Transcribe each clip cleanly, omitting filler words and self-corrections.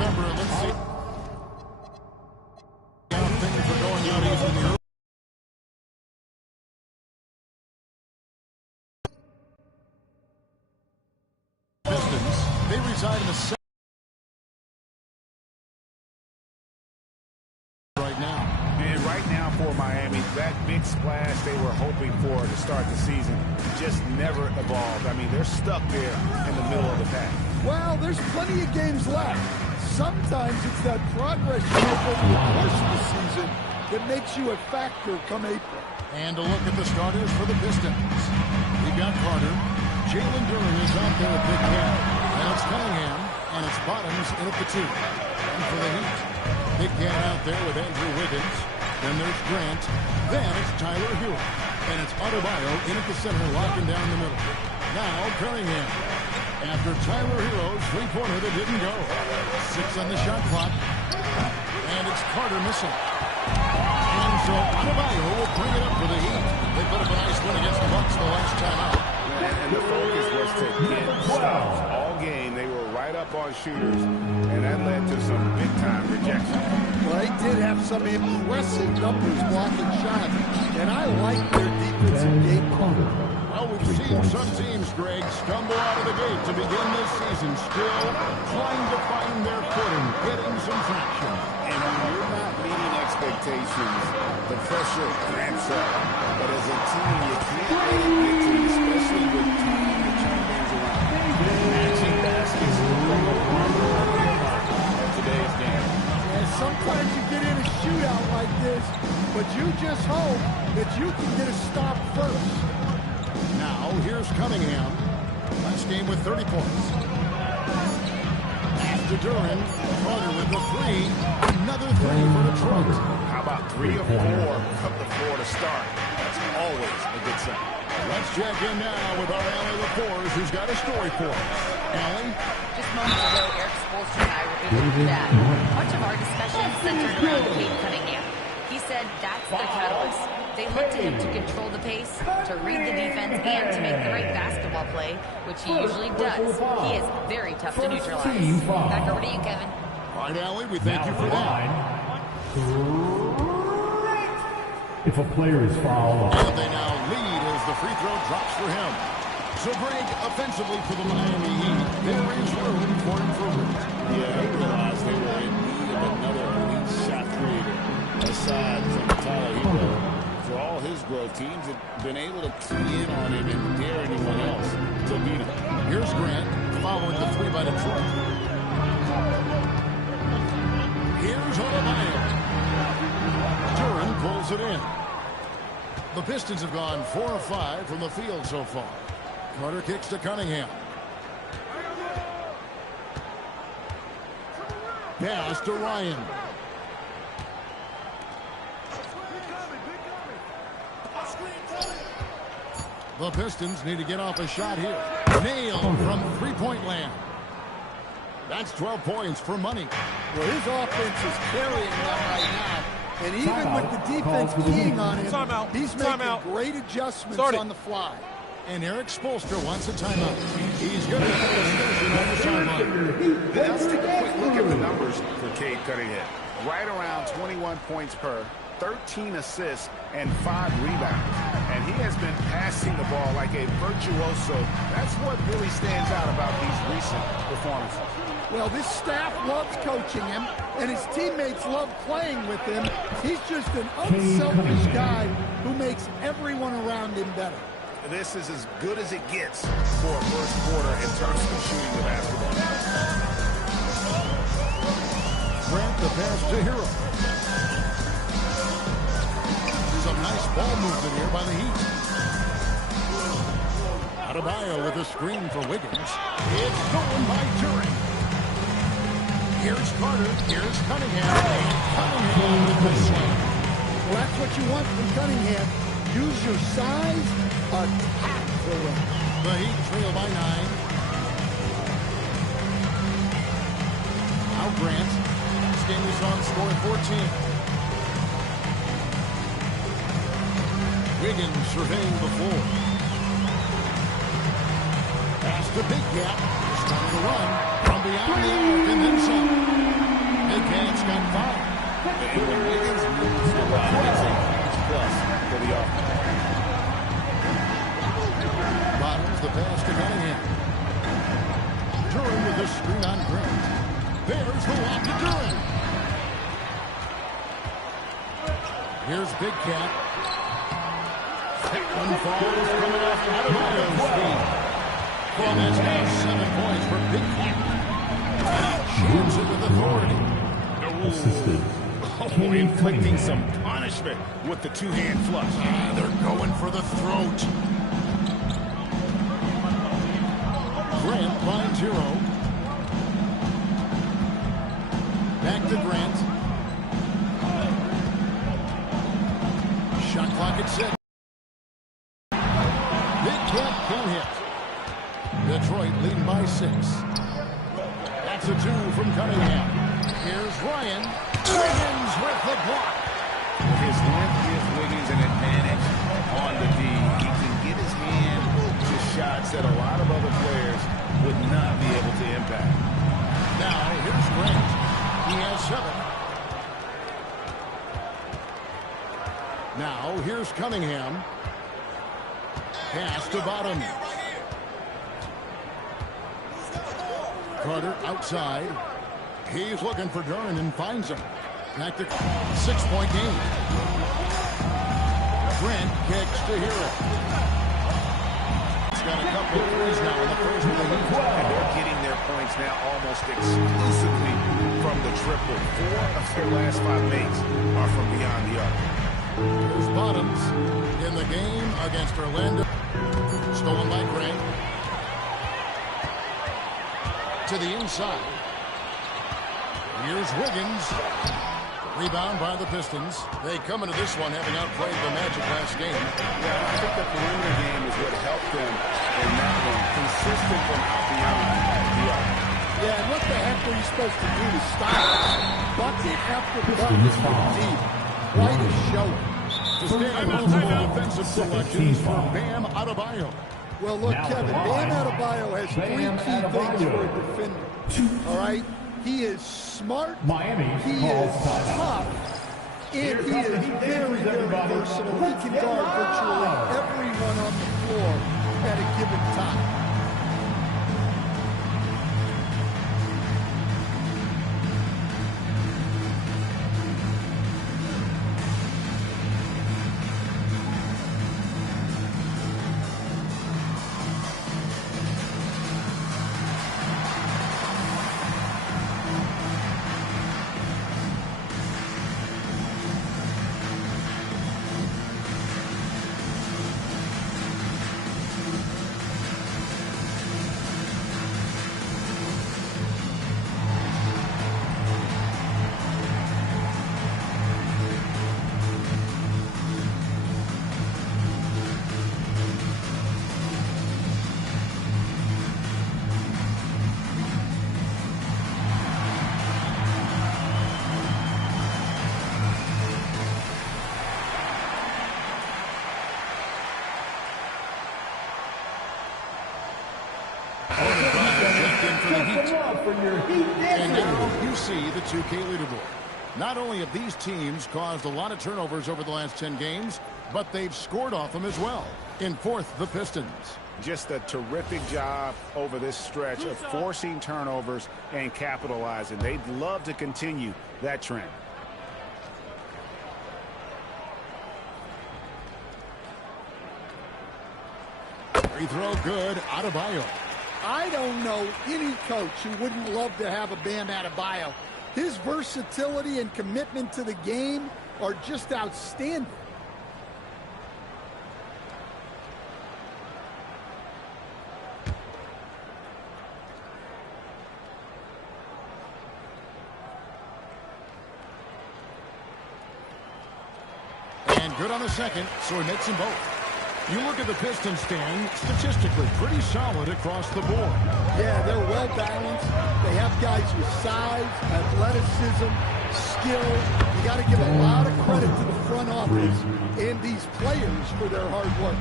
November. Let's see how things are going out east in the early. Pistons. They reside in the second right now. And right now for Miami, that big splash they were hoping for to start the season just never evolved. I mean, they're stuck there in the middle of the pack. Well, there's plenty of games left. Sometimes it's that progress you make over the course of the season that makes you a factor come April. And a look at the starters for the Pistons. We've got Carter. Jalen Duren is out there at Big Cat. And it's Cunningham. And it's Bottoms in at the 2. And for the Heat, Big Cat out there with Andrew Wiggins. Then there's Grant. Then it's Tyler Hero. And it's Adebayo in at the center, locking down the middle. Now Cunningham. After Tyler Hero's three-pointer that didn't go. 6 on the shot clock. And it's Carter missing. And so Adebayo will bring it up for the Heat. They put up a nice win against the Bucks the last time out. And the focus was to get stops all game. They were right up on shooters, and that led to some big-time rejection. Well, they did have some impressive numbers blocking shots, and I like their defensive game plan. Well, we've seen some teams, Greg, stumble out of the gate to begin this season, still trying to find their footing, getting some traction. And when you're not meeting expectations, the pressure ramps up. But as a team, you can't let it get to you, especially with trying to turn things around. Matching baskets from the of today's game. And sometimes you get in a shootout like this, but you just hope that you can get a stop first. Now, here's Cunningham. Last game with 30 points. After Duren, Carter with the 3. Another 3 for Detroit. How about 3 or 4 up the floor to start? That's always a good sign. Let's check in now with our Allie Lafours, who's got a story for us. Allie? Just moments ago, Eric Spoelstra and I were able to do that. Much of our discussion centered around Cade Cunningham. He said that's their catalyst. They look to him to control the pace, to read the defense, and to make the right basketball play, which he usually does. He is very tough to neutralize. Back over to you, Kevin. All right, Allie, we thank you for that. If a player is fouled. And they now lead as the free throw drops for him. So, Greg, offensively for the Miami Heat, there is room for improvement. Yeah, they realized they were in need of another elite shot creator aside from Tyler Hero. For all his growth, teams have been able to key in on him and dare anyone else to beat him. Here's Grant following the 3 by Detroit. Here's Adebayo. Duren pulls it in. The Pistons have gone 4 of 5 from the field so far. Carter kicks to Cunningham. Pass to Ryan. The Pistons need to get off a shot here. Nailed from three-point land. That's 12 points for money. Well, his offense is carrying them right now. And even with the defense keying on him, he's making great adjustments on the fly. And Eric Spoelstra wants a timeout. He's going to put a discussion on the sideline. Let's take a quick look at the numbers for Cade Cunningham. Right around 21 points per, 13 assists, and 5 rebounds. And he has been passing the ball like a virtuoso. That's what really stands out about these recent performances. Well, this staff loves coaching him, and his teammates love playing with him. He's just an unselfish guy who makes everyone around him better. This is as good as it gets for a first quarter in terms of shooting the basketball. Grant the pass to Hero. Some nice ball movement here by the Heat. Adebayo with a screen for Wiggins. It's stolen by Duren. Here's Carter. Here's Cunningham. Cunningham with the slam. Well, that's what you want from Cunningham. Use your size, attack for him. The Heat trail by 9. Now Grant. This game we saw him score 14. Wiggins surveying the floor. Pass to Big Gap. Starting to run from beyond the arc and then some. Finds the lob to Duran. Here's Big Cat. That one falls coming off Adebayo's feet. Well, that's now 7 points for Big Cat. Shoots it with authority. Assisted. Oh, inflicting some punishment with the two-hand flush. They're going for the throat. Grant finds Hero. Back to Grant. Shot clock at 6. Big Cat can hit. Detroit leading by 6. That's a 2 from Cunningham. Here's Ryan. Wiggins with the block. His length gives Wiggins an advantage on the D. He can get his hand to shots that a lot of other players would not be able to impact. Now, here's Grant. He has 7. Now, here's Cunningham. Pass to Bottoms. Carter outside. He's looking for Duran and finds him. Back to 6-point game. Grant kicks to Hero. He's got a couple of threes now in the first of the Heat. And they're getting their points now almost exclusively from the triple. 4 of their last 5 makes are from beyond the arc. Here's Bottoms in the game against Orlando. Stolen by Grant. To the inside. Here's Wiggins. Rebound by the Pistons. They come into this one having outplayed the Magic last game. Yeah, I think the perimeter game is what helped them in that one. Consistent from out beyond the arc. Yeah, and what the heck were you supposed to do to stop it? Bucket after bucket from deep. Why to show it? To stand multiple defensive selections for Bam Adebayo. Well, look, Kevin, Bam Adebayo has 3 key things for a defender. All right? He is smart, Miami he is tough, and he is very, very versatile. He can guard virtually everyone on the floor at a given time. And now you see the 2K leaderboard. Not only have these teams caused a lot of turnovers over the last 10 games, but they've scored off them as well. In 4th, the Pistons. Just a terrific job over this stretch of forcing turnovers and capitalizing. They'd love to continue that trend. Free throw good. Adebayo. I don't know any coach who wouldn't love to have a Bam Adebayo. His versatility and commitment to the game are just outstanding. And good on the second, so he makes them both. You look at the Pistons stand, statistically pretty solid across the board. Yeah, they're well balanced. They have guys with size, athleticism, skill. You got to give a lot of credit to the front office and these players for their hard work.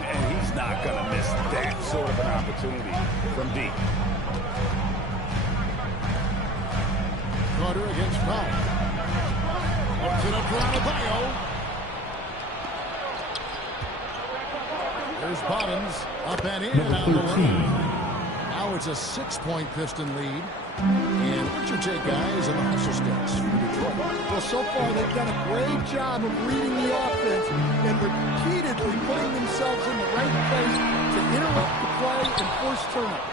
And he's not going to miss that sort of an opportunity from deep. Carter against Powell. Puts it up for Adebayo. There's Bottoms, up and in on the run. Now it's a 6-point Piston lead. And what's your take, guys, on the hustle stats for Detroit? Well, so far they've done a great job of reading the offense and repeatedly putting themselves in the right place to interrupt the play and force turnover.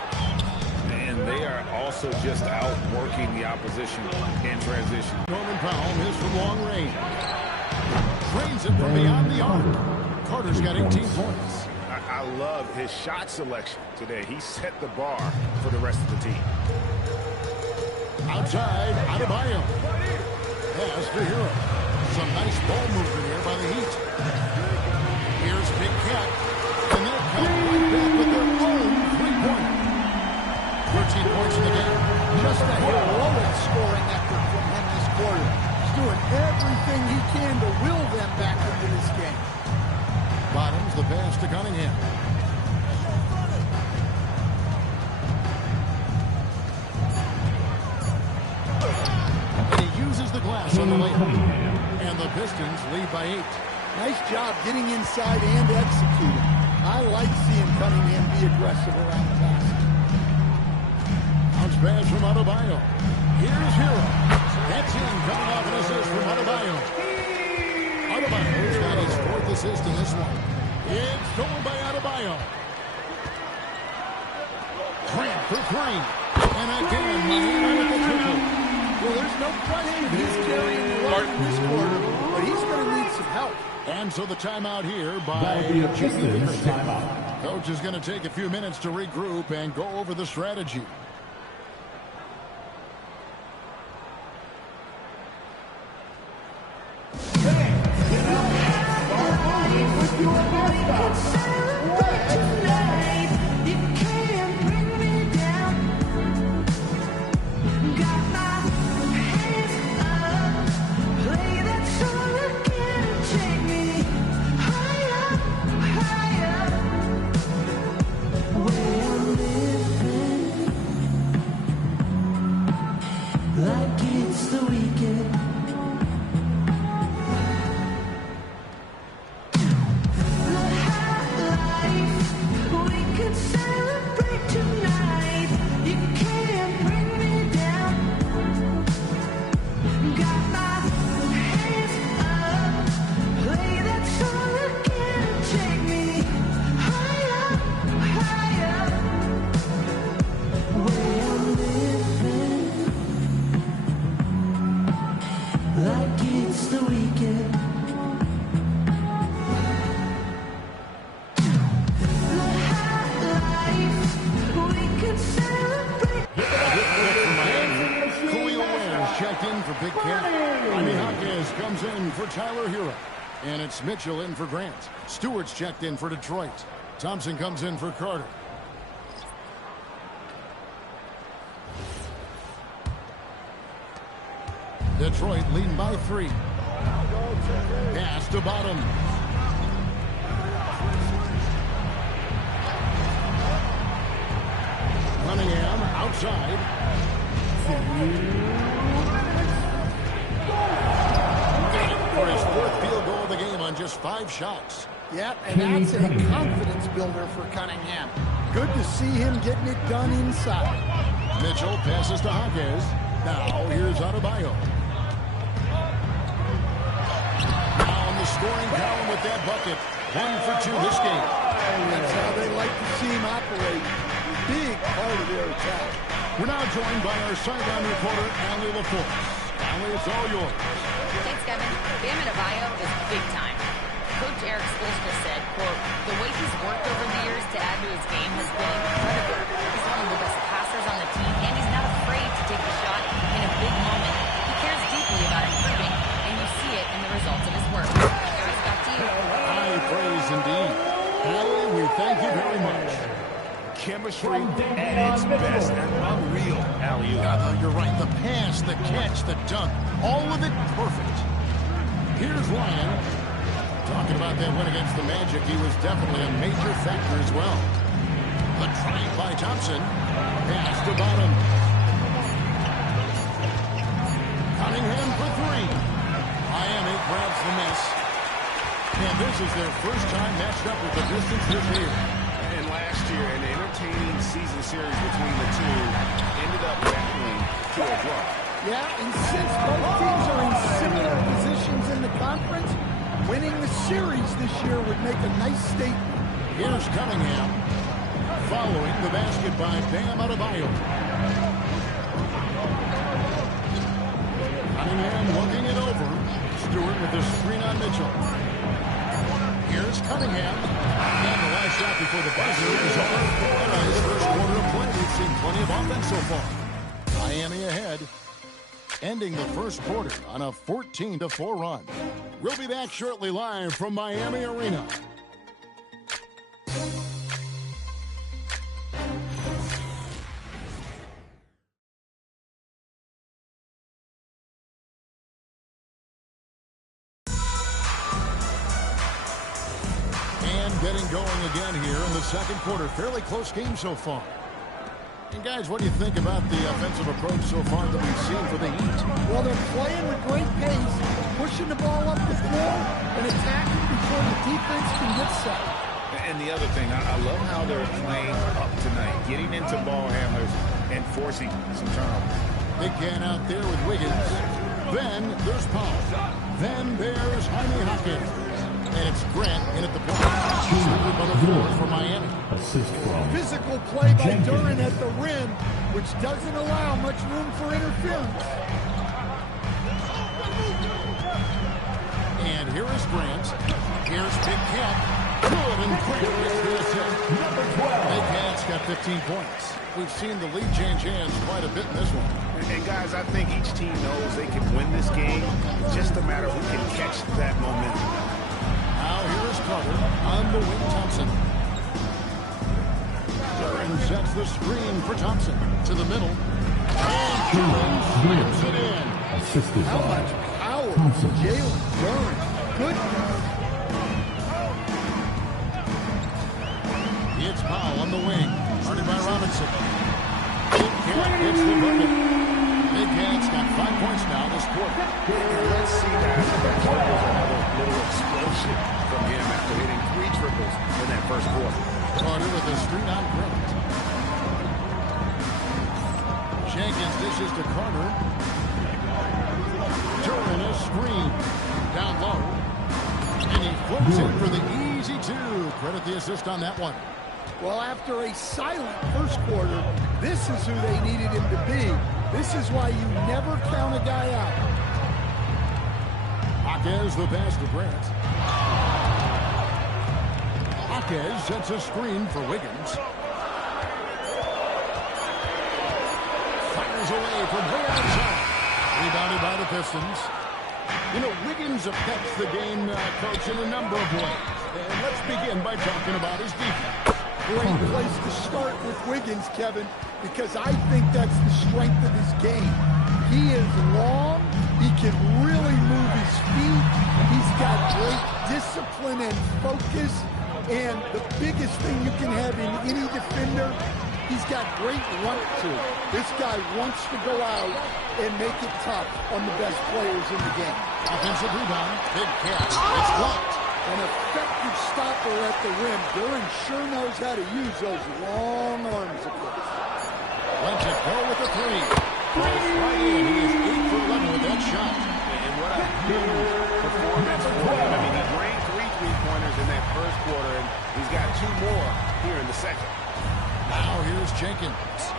And they are also just outworking the opposition in transition. Norman Powell is from long range. Drains it from beyond the arc. Carter's got 18 points. I love his shot selection today. He set the bar for the rest of the team. Outside, Adebayo. Pass to Hero. Some nice ball movement here by the Heat. Here's Big Cat. And they'll come right back with their own three-pointer. 13 points in the game. Just a heroic scoring effort from him this quarter. He's doing everything he can to will them back into this game. Bottoms the pass to Cunningham. And he uses the glass on the layup. And the Pistons lead by 8. Nice job getting inside and executing. I like seeing Cunningham be aggressive around the basket. Bounce pass from Adebayo. Here's Hero. That's in, coming off an assist from Adebayo. Adebayo's got his 4th assist in this one. It's stolen by Adebayo. Grant for 3. And again, Miami with the triple. Well, there's no question he's carrying the load in this quarter, but he's going to need some help. And so the timeout here by That'll be a Pistons timeout. Coach is going to take a few minutes to regroup and go over the strategy. And it's Mitchell in for Grant. Stewart's checked in for Detroit. Thompson comes in for Carter. Detroit leading by 3. Pass to Bottom. Cunningham outside. For his 4th field goal of the game on just 5 shots. Yep, and that's a confidence builder for Cunningham. Good to see him getting it done inside. Mitchell passes to Hawkins. Now here's Adebayo. Now on the scoring column with that bucket. 1 for 2 this game. That's how they like to see him operate. Big part of their attack. We're now joined by our sideline reporter, Allie LaForce. Allie, it's all yours. Thanks, Kevin. Bam Adebayo is big time. Coach Eric Spoelstra said, quote, the way he's worked over the years to add to his game has been incredible. He's one of the best passers on the team, and he's not afraid to take a shot in a big moment. He cares deeply about improving, and you see it in the results of his work. Eric, back to you. High praise indeed. Allie, we thank you very much. Chemistry at its best. Unreal, alley-oop. You're right. The pass, the catch, the dunk, all of it perfect. Here's Ryan. Talking about that win against the Magic, he was definitely a major factor as well. The drive by Thompson. Pass to Bottom. Cunningham for 3. Miami grabs the miss. And this is their first time matched up with the Pistons this year. And last last year, an entertaining season series between the two ended up battling to a draw. Yeah, and since both teams are in similar positions in the conference, winning the series this year would make a nice statement. Here's Cunningham following the basket by Bam Adebayo. Cunningham looking it over. Stewart with the screen on Mitchell. Here's Cunningham. And the last shot before the buzzer is over. In his first quarter of play, we've seen plenty of offense so far. Miami ahead, ending the first quarter on a 14-4 run. We'll be back shortly live from Miami Arena. Getting going again here in the second quarter. Fairly close game so far. And guys, what do you think about the offensive approach so far that we've seen for the Heat? Well, they're playing with great pace, pushing the ball up the floor and attacking before the defense can get set. And the other thing, I love how they're playing up tonight, getting into ball handlers and forcing some turnovers. Big can out there with Wiggins. Then there's Powell. Then there's Jaime Hawkins. And it's Grant in at the point. Scoop on the floor for Miami. Assist from Physical play by Jenkins. Duran at the rim, which doesn't allow much room for interference. And here is Grant. Here's Big Cat. Good and quick. Number 12. Big Cat's got 15 points. We've seen the lead change hands quite a bit in this one. And guys, I think each team knows they can win this game. It's just a matter of who can catch that momentum. Now here is Carter on the wing. Thompson. Duran sets the screen for Thompson to the middle. And Duran slams it in. Assisted How by much power Thompson. Jalen Duran. Goodness. It's Powell on the wing. Guarded by Robinson. Big Cat hits the bucket. Big Cat's got 5 points now this quarter. And let's see that. Another little explosion from him after hitting 3 triples in that first quarter. Carter with a screen on Grant. Jenkins dishes to Carter. Duran a screen. Down low. And he floats in for the easy 2. Credit the assist on that one. Well, after a silent first quarter, this is who they needed him to be. This is why you never count a guy out. Jaquez the pass to Grant. Jaquez sets a screen for Wiggins. Fires away from way outside. Rebounded by the Pistons. You know, Wiggins affects the game, Coach, in a number of ways. And let's begin by talking about his defense. Great place to start with Wiggins, Kevin, because I think that's the strength of his game. He is long. He can really move his feet. He's got great discipline and focus. And the biggest thing you can have in any defender, he's got great run to. This guy wants to go out and make it tough on the best players in the game. Offensive rebound. Big catch. It's blocked. An effective stopper at the rim. Duran sure knows how to use those long arms of his. Lets it go with a 3. Goes right in. He is 8 for 11 with that shot. And what a huge performance for him. I mean, he drained 3 3-pointers in that first quarter, and he's got 2 more here in the second. Now here's Jenkins.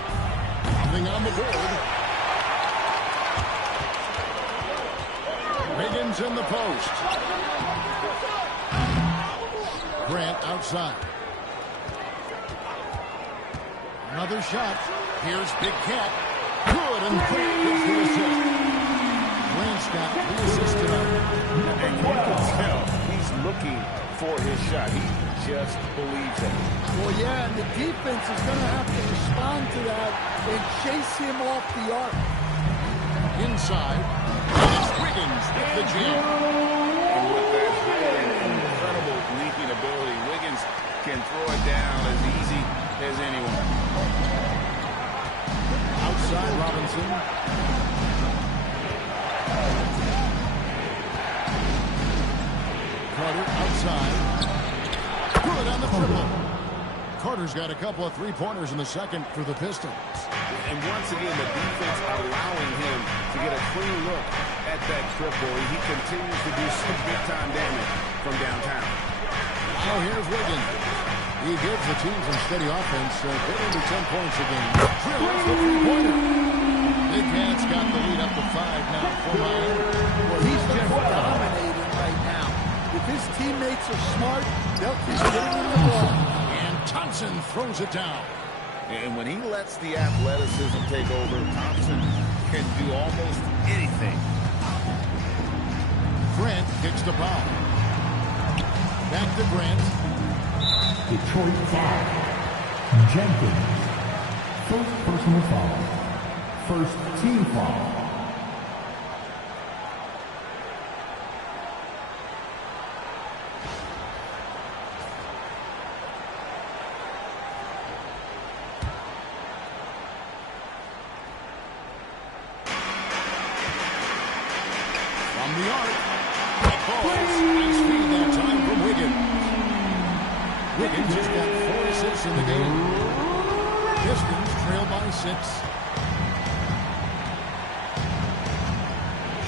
Nothing on the board. Wiggins in the post. Grant outside. Another shot. Here's Big Cat. Good, and Grant gets the assist. Grant's got 3 assists tonight. And you can tell he's looking for his shot. He just believes it. Well, yeah, and the defense is going to have to respond to that and chase him off the arc. Inside. And it's Wiggins with the jam. And with that incredible leaping ability, Wiggins can throw it down as easy as anyone. Outside Robinson. Carter outside. Good on the triple. Carter's got a couple of three-pointers in the second for the Pistons. And once again, the defense allowing him to get a clean look at that triple. He continues to do some big-time damage from downtown. Now here's Wiggins. He gives the team some steady offense. Put into 10 points a game. Drills the three-pointer. Big Cat's got the lead up to 5 now for Miami. Well, he's just dominating right now. If his teammates are smart, they'll keep getting him the ball. And Thompson throws it down. And when he lets the athleticism take over, Thompson can do almost anything. Grant kicks the foul. Back to Grant. Detroit foul. Jenkins. First personal foul. First team foul. From the arc. That ball is speed that time from Wiggins. Wiggins has got 4 assists in the game. Pistons trail by 6.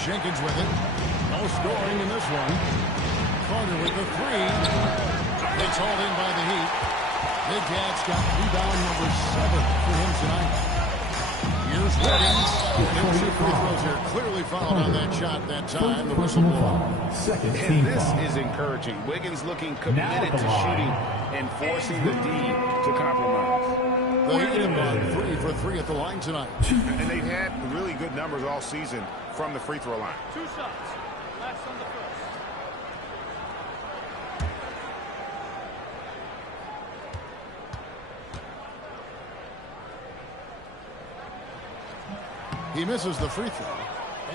Jenkins with it. No scoring in this one. Carter with the 3. It's hauled in by the Heat. Big Cat's got rebound number 7 for him tonight. Here's Wiggins. And two free throws here. Clearly fouled on that shot that time. The whistle blown. Second And team this foul. is encouraging. Wiggins looking committed to shooting and forcing the D to compromise. The Heat have gone 3 for 3 at the line tonight. And they've had really good numbers all season from the free throw line. 2 shots. Last on the first. He misses the free throw.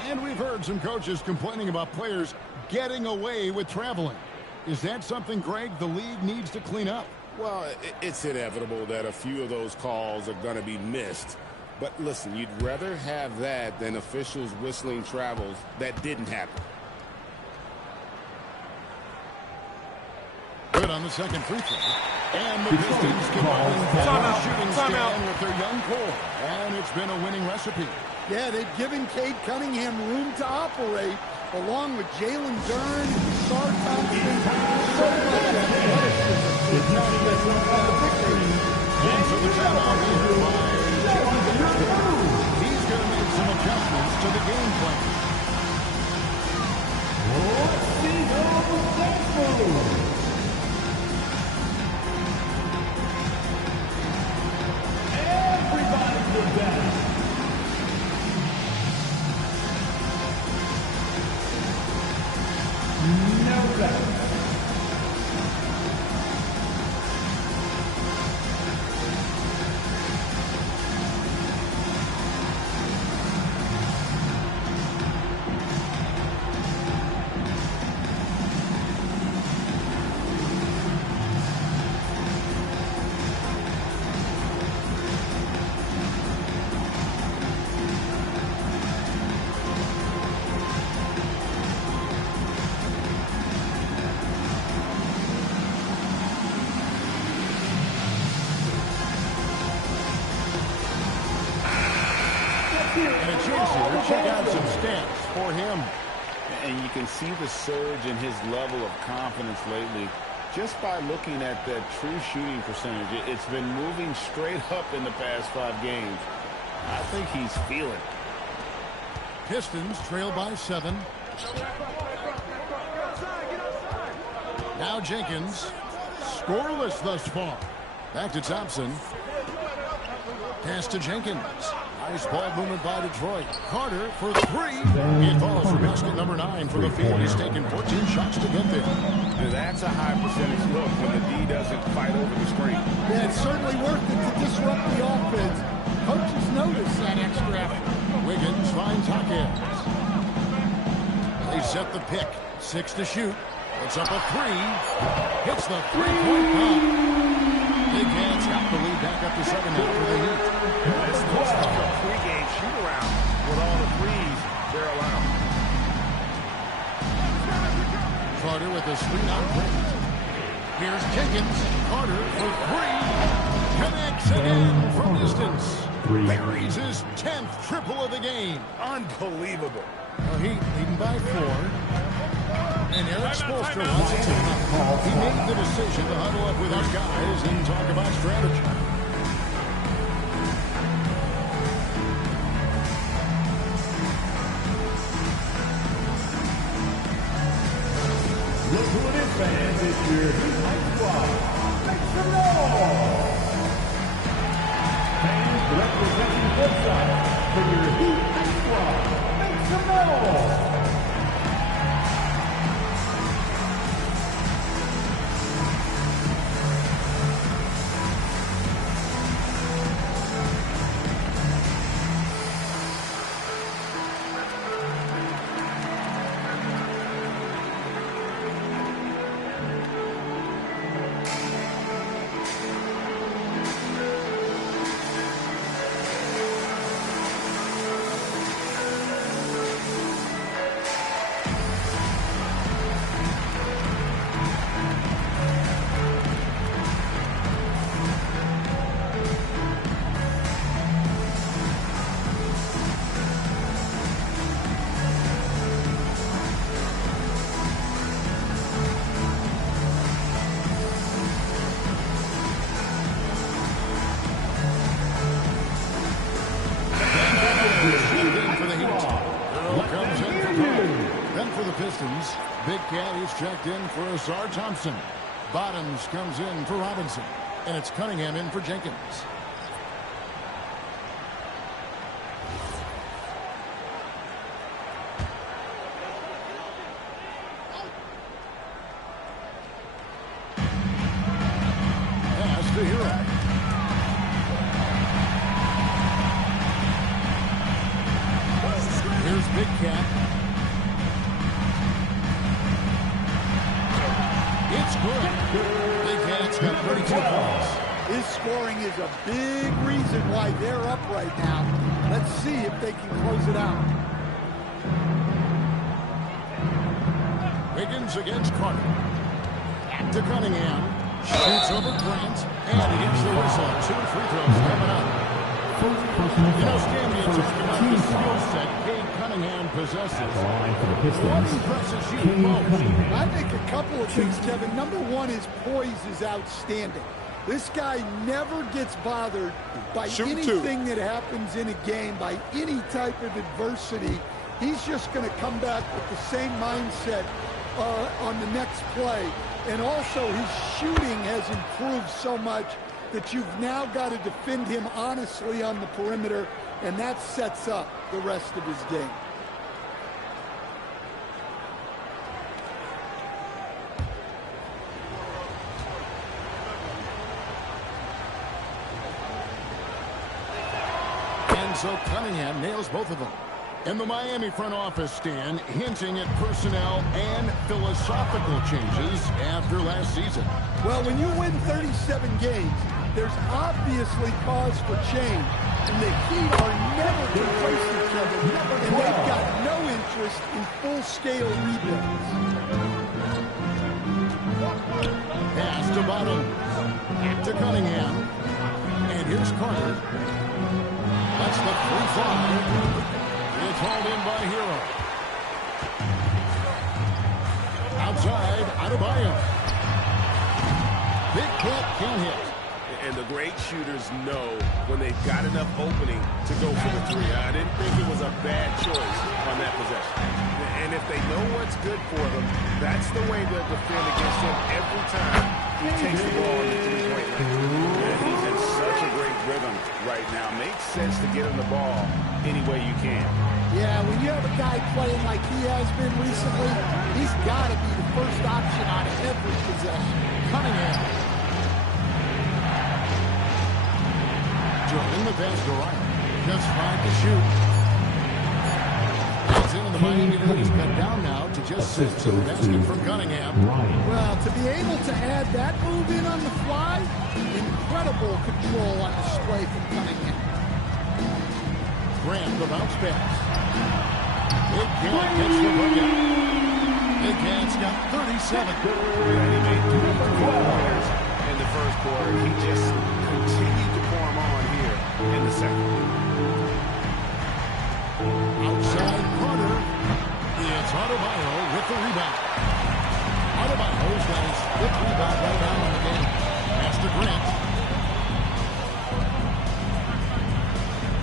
And we've heard some coaches complaining about players getting away with traveling. Is that something, Greg, the league needs to clean up? Well, it's inevitable that a few of those calls are going to be missed. But listen, you'd rather have that than officials whistling travels that didn't happen. Good on the second free throw. And the Pistons combining that shooting stand with their young core. And it's been a winning recipe. Yeah, they've given Cade Cunningham room to operate, along with Jalen Duren, Sar Thompson, so much athleticism. And so the timeout here by Jalen. He's going to make some adjustments to the game plan. Everybody's the best. No better. Check out some stats for him. And you can see the surge in his level of confidence lately just by looking at the true shooting percentage. It's been moving straight up in the past 5 games. I think he's feeling it. Pistons trail by 7. Now Jenkins, scoreless thus far. Back to Thompson. Pass to Jenkins. Nice ball movement by Detroit. Carter for 3. It falls for basket number 9 for the field. He's taken 14 shots to get there. That's a high percentage look when the D doesn't fight over the screen. Yeah, it's certainly worth it to disrupt the offense. Coaches notice that extra effort. Wiggins finds Hawkins. They set the pick. 6 to shoot. It's up a 3. Hits the three-point pop. Big Cat's got the lead back up to 7 now for the Heat. This looks like a pregame shoot-around with all the threes they're allowing. Carter with a screen on Grant. Here's Jenkins. Carter for three. Connects again from distance. Buries his 10th triple of the game. Unbelievable. Heat leading by 4. And Eric Spoelstra wants a timeout. He made the decision to huddle up with his guys and talk about strategy. Look who it is, fans. It's your Heat Night Squad. Make some noise! Fans representing both sides for your Heat Night Squad. Make some noise! Big Cat is checked in for Azar Thompson. Bottoms comes in for Robinson. And it's Cunningham in for Jenkins. Pass to Hero. Here's Big Cat. It's good. Big Cat's got 32 points. His scoring is a big reason why they're up right now. Let's see if they can close it out. Wiggins against Carter. To Cunningham. Shoots over Grant. And he gets the whistle. 2 free throws coming up. You know, Stan, you talked about the skill set Cade Cunningham possesses. What impresses you most? I think a couple of things, Kevin. Number one, his poise is outstanding. This guy never gets bothered by anything that happens in a game, by any type of adversity. He's just going to come back with the same mindset on the next play. And also, his shooting has improved so much that you've now got to defend him honestly on the perimeter, and that sets up the rest of his game. And so Cunningham nails both of them. And the Miami front office, Stan, hinting at personnel and philosophical changes after last season. Well, when you win 37 games, there's obviously cause for change. And the Heat are never complacent, Kevin. And they've got no interest in full-scale rebuilds. Pass to Bottom. To Cunningham. And here's Carter. That's the free fly. It's hauled in by Hero. Outside, Adebayo. Big Cat can't hit. And the great shooters know when they've got enough opening to go for the three. I didn't think it was a bad choice on that possession. And if they know what's good for them, that's the way they'll defend against him every time he takes the ball in the three-point line. He's in such a great rhythm right now. Makes sense to get him the ball any way you can. Yeah, when you have a guy playing like he has been recently, he's got to be the first option on every possession. Cunningham. Jordan the pass to Ryan. Just 5 to shoot. That's in, and the Miami Heat is cut down now to just 6 in the basket from Cunningham. Well, to be able to add that move in on the fly, incredible control on display from Cunningham. Grant, the bounce pass. Big Cat gets the bucket. Big Cat's got 37. And he made 3 pointers in the first quarter. He just continued to pour them on here in the second. Outside Carter. It's Adebayo with the rebound. Adebayo's got his 5th rebound right now in the game. Pass to Grant.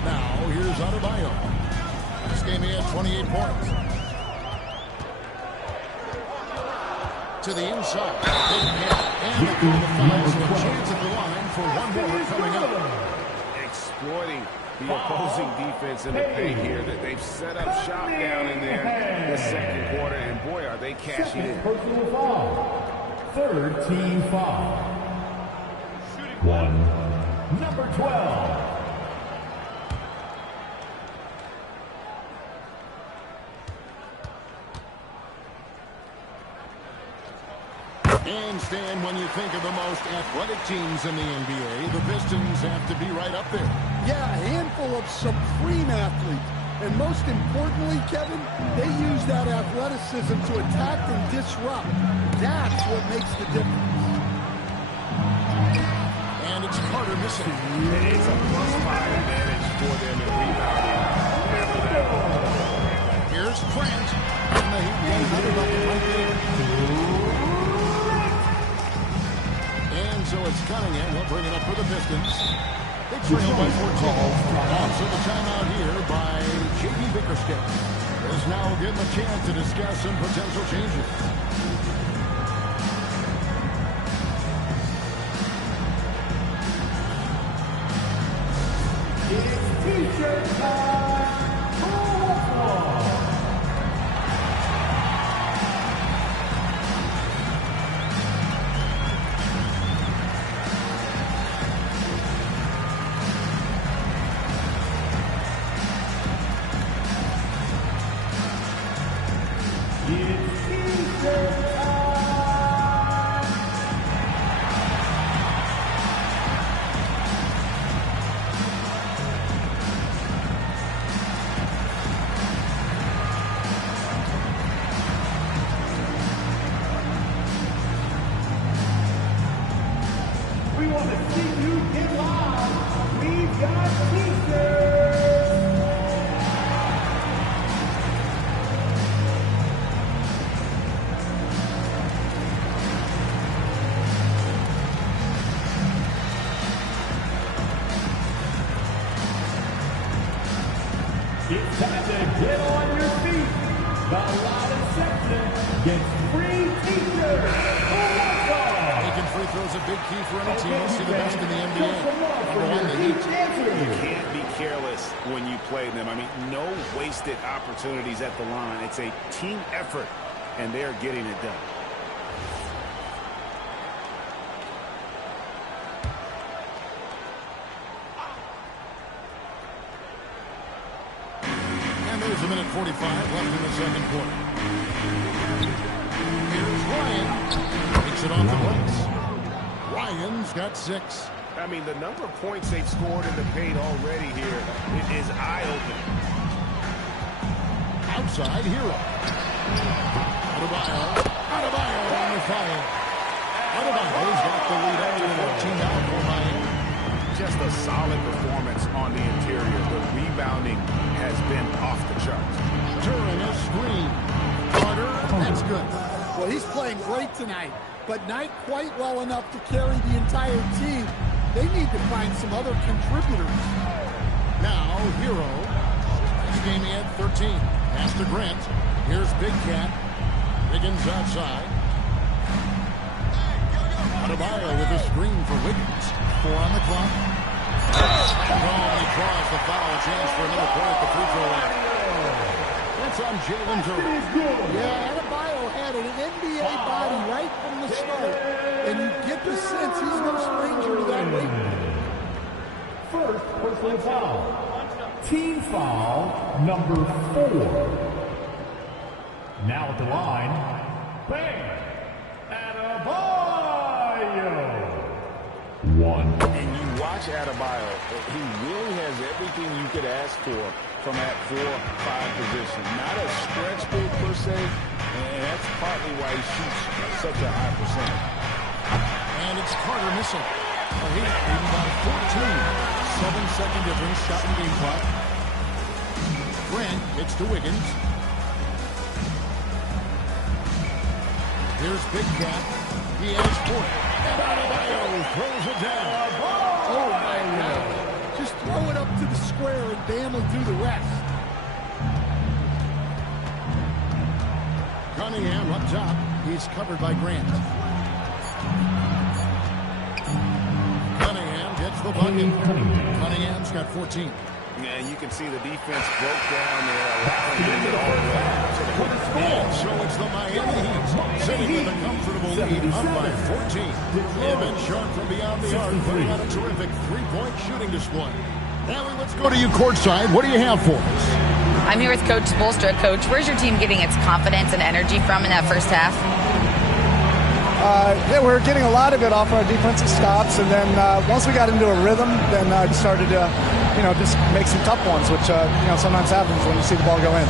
Now, here's Adebayo. This game he had 28 points. To the inside. And they call the foul, so a chance at the line for one more coming up. Exploiting the opposing defense in the paint here. That they've set up shop down in there this second quarter, and boy, are they cashing in. Personal foul. Third team foul. Number 12. And Stan, when you think of the most athletic teams in the NBA, the Pistons have to be right up there. Yeah, a handful of supreme athletes. And most importantly, Kevin, they use that athleticism to attack and disrupt. That's what makes the difference. And it's Carter missing. It's a +5 advantage for them in rebounding after that. Here's Grant. And the Heat get another bucket right there. And so it's Cunningham. He'll bring it up for the Pistons. They trail by 14. Also the timeout here by J.B. Bickerstaff. This now will give them a chance to discuss some potential changes. It's T-shirt time for We want to see you get live. We've got T-shirts. It's time to get on your feet. The loudest section gets free T-shirts. Making free throws a big key for any team. We'll see the best in the NBA. Number one, the Heat. You can't be careless when you play them. I mean, no wasted opportunities at the line. It's a team effort, and they're getting it done. And there's a minute 45 left in the second quarter. Here's Ryan. Takes it off the glass. Ryan's got 6. I mean, the number of points they've scored in the paint already here is eye-opening. Outside, Hero. Adebayo on the foul. Adebayo's got the lead up to 14 now for Miami. Just a solid performance on the interior. The rebounding has been off the charts. During a screen. Carter, that's good. Well, he's playing great tonight, but not quite well enough to carry the entire team. They need to find some other contributors. Now, Hero. This game he had 13. Pass to Grant. Here's Big Cat. Wiggins outside. Adebayo with a screen for Wiggins. 4 on the clock. He draws the foul. A chance for another point at the free throw line. That's on Jalen Duren. Yeah, Adebayo had an NBA body right from the start, and you get the sense he's no stranger to that weight. First personal foul. Team foul number 4. Now at the line, bang! Adebayo! 1. And you watch Adebayo, he really has everything you could ask for from that 4-5 position. Not a stretch big per se, And that's partly why he shoots such a high percentage. And it's Carter missing. Well, he's leading by 14. 7-second difference, shot and game clock. Grant gets to Wiggins. Here's Big Cat. He has point. And Adebayo throws it down. Oh, my God. Just throw it up to the square and Bam will do the rest. Cunningham up top. He's covered by Grant. Cunningham gets the bucket. Cunningham's got 14. And you can see the defense broke down there, allowing him to get all the way. So it's the Miami Heat sitting with a comfortable lead up by 14. They've been sharp from beyond the arc, putting on a terrific three-point shooting display. Now let's go to you courtside. What do you have for us? I'm here with Coach Spoelstra. Coach, where's your team getting its confidence and energy from in that first half? Yeah, we're getting a lot of it off our defensive stops, and then once we got into a rhythm, then we started to, just make some tough ones, which sometimes happens when you see the ball go in.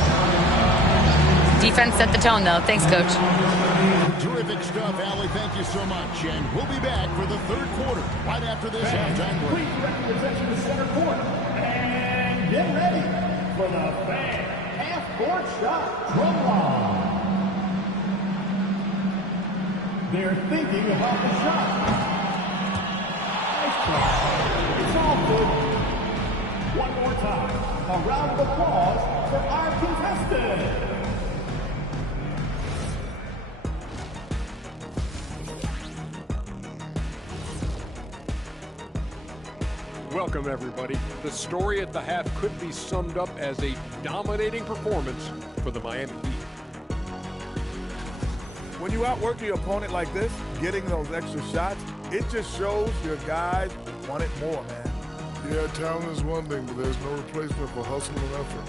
Defense set the tone, though. Thanks, Coach. Terrific stuff, Allie. Thank you so much, and we'll be back for the third quarter right after this halftime break. Please direct your attention to center court and get ready for the fan half-court shot drum line. They're thinking about the shot. Nice try. It's all good. One more time. A round of applause for our contestant. Welcome, everybody. The story at the half could be summed up as a dominating performance for the Miami Heat. When you outwork your opponent like this, getting those extra shots, it just shows your guys want it more, man. Yeah, talent is one thing, but there's no replacement for hustle and effort.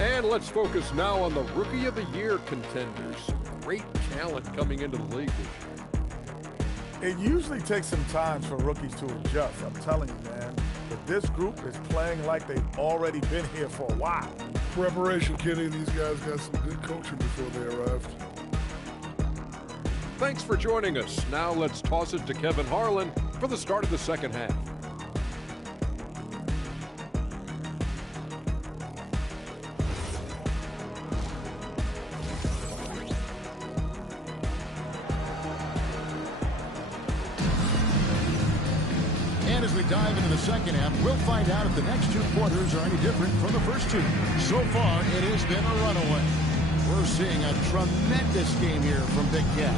And let's focus now on the Rookie of the Year contenders. Great talent coming into the league this year. It usually takes some time for rookies to adjust, I'm telling you, man. But this group is playing like they've already been here for a while. Preparation, Kenny. These guys got some good coaching before they arrived. Thanks for joining us. Now let's toss it to Kevin Harlan for the start of the second half. And as we dive into the second half, we'll find out if the next two quarters are any different from the first two. So far, it has been a runaway. We're seeing a tremendous game here from Big Cat.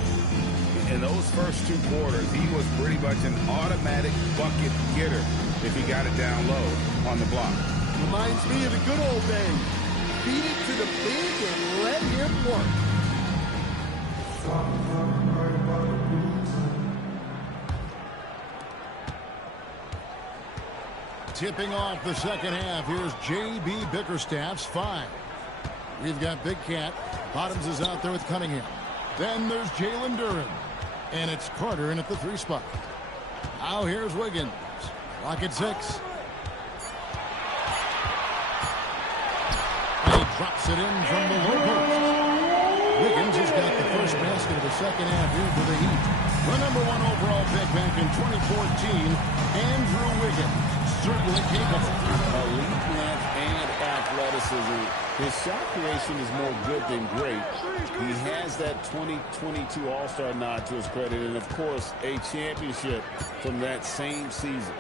In those first two quarters, he was pretty much an automatic bucket getter if he got it down low on the block. Reminds me of the good old days. Feed it to the big and let him work. Tipping off the second half, here's J.B. Bickerstaff's 5. We've got Big Cat. Bottoms is out there with Cunningham. Then there's Jalen Duren. And it's Carter in at the 3 spot. Now here's Wiggins. Clock at 6. And he drops it in from the low post. Wiggins has got the first basket of the second half here for the Heat. The number 1 overall pick back in 2014, Andrew Wiggins. Certainly capable. Elite length and athleticism. His shot creation is more good than great. He has that 2022 All-Star nod to his credit, and of course, a championship from that same season.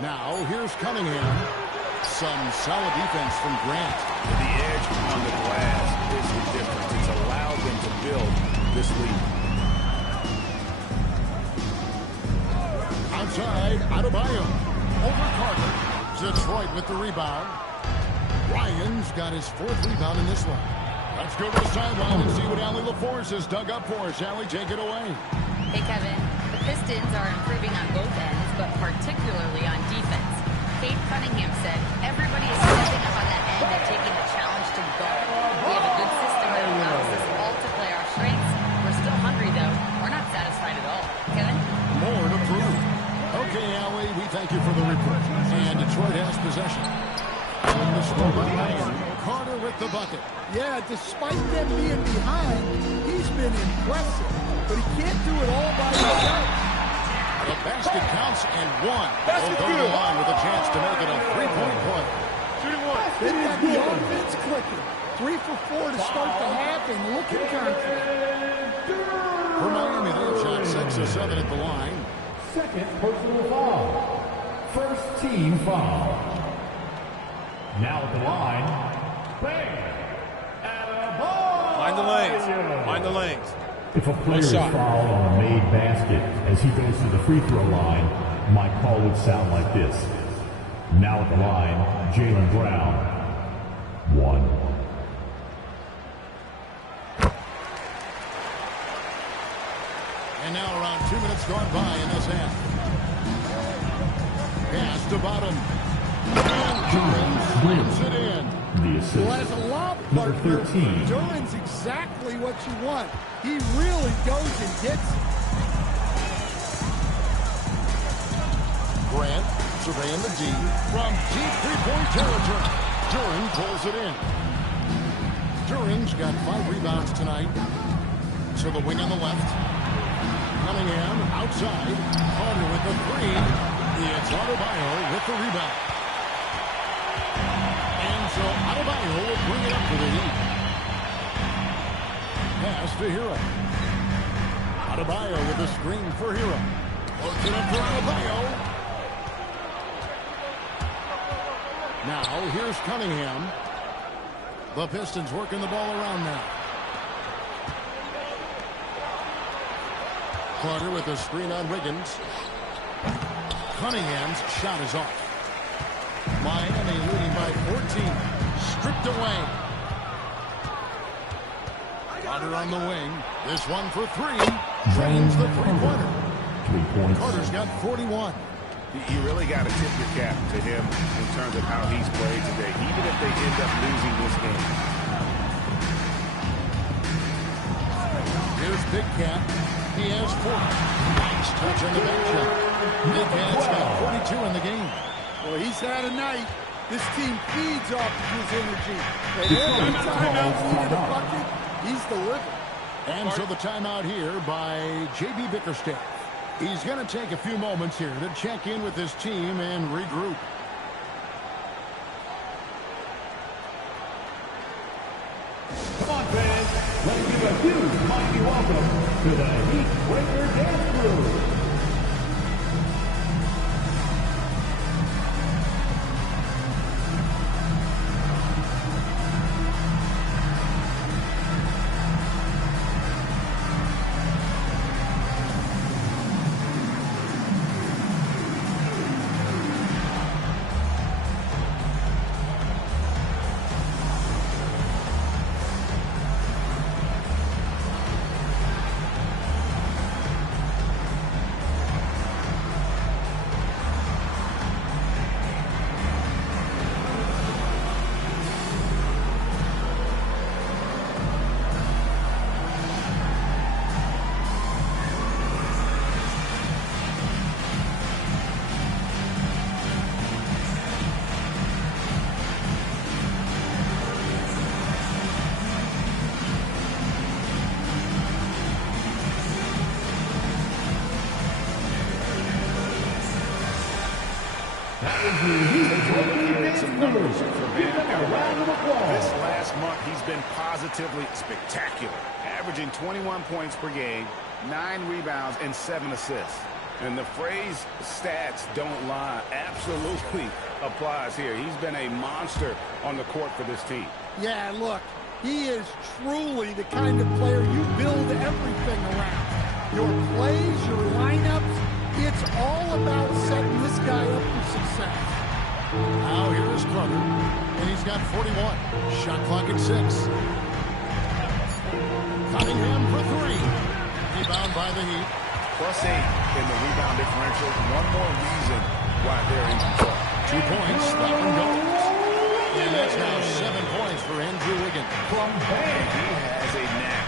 Now, here's Cunningham. Some solid defense from Grant. The edge on the glass is the difference. It's allowed them to build this lead. Outside, Adebayo. Over Carter. Detroit with the rebound. Ryan's got his 4th rebound in this one. Let's go to the sideline and see what Allie LaForce has dug up for us. Allie, take it away. Hey, Kevin. The Pistons are improving on both ends, but particularly on defense. Kate Cunningham said, everybody is stepping up on that end and taking the challenge to guard. We have a good system that allows us all to play our strengths. We're still hungry, though. We're not satisfied at all. Kevin? More to prove. Okay, Allie, we thank you for the report. And Detroit has possession. And the score by Ryan. Carter with the bucket. Yeah, despite them being behind, he's been impressive. But he can't do it all by himself. The basket counts and one. He'll go to the line with a chance to make it a three-point play. Shooting one. They've got the offense clicking. 3 for 4 to start the half and looking confident. For Miami, they've shot 6 of 7 at the line. Second personal foul. First team foul. Now at the line, bang! Mind the lanes. Mind the lanes. If a player is fouled on a made basket as he goes to the free throw line, my call would sound like this. Now at the line, Jaylen Brown. 1. And now around 2 minutes gone by in this half. Pass to bottom. And slams it in. The assist. Well, as a lob partner, Duran's exactly what you want. He really goes and gets it. Grant surveying the D from deep three-point territory. Duran pulls it in. Duran's got 5 rebounds tonight. To the wing on the left. Cunningham outside. Carter with the 3. It's Adebayo with the rebound. And so Adebayo will bring it up for the Heat. Pass to Hero. Adebayo with a screen for Hero. Works it up for Adebayo. Now here's Cunningham. The Pistons working the ball around now. Carter with a screen on Wiggins. Cunningham's shot is off. Miami leading by 14. Stripped away. Carter on the wing. This one for 3. Drains the three-pointer. 3 points. Carter's got 41. You really got to tip your cap to him in terms of how he's played today, even if they end up losing this game. Here's Big Cat. He has 4. Nice touch on the back shot. Big Cat's got 42 in the game. Well, he's had a night. This team feeds off of his energy. And every time he's needed a bucket, he's delivered. And so the timeout here by J.B. Bickerstaff. He's going to take a few moments here to check in with his team and regroup. Come on, fans. Let's give a huge mighty welcome to the Heat Breaker Dance Crew. This last month, he's been positively spectacular, averaging 21 points per game, 9 rebounds, and 7 assists. And the phrase stats don't lie absolutely applies here. He's been a monster on the court for this team. Yeah, look, he is truly the kind of player you build everything around. Your plays, your lineups, it's all about setting this guy up for success. Now here is Carter, and he's got 41. Shot clock at 6. Cunningham for 3. Rebound by the Heat. +8 in the rebound differential. One more reason why they're in control. 2 points. That one goes. And that's now 7 points for Andrew Wiggins. He has a knack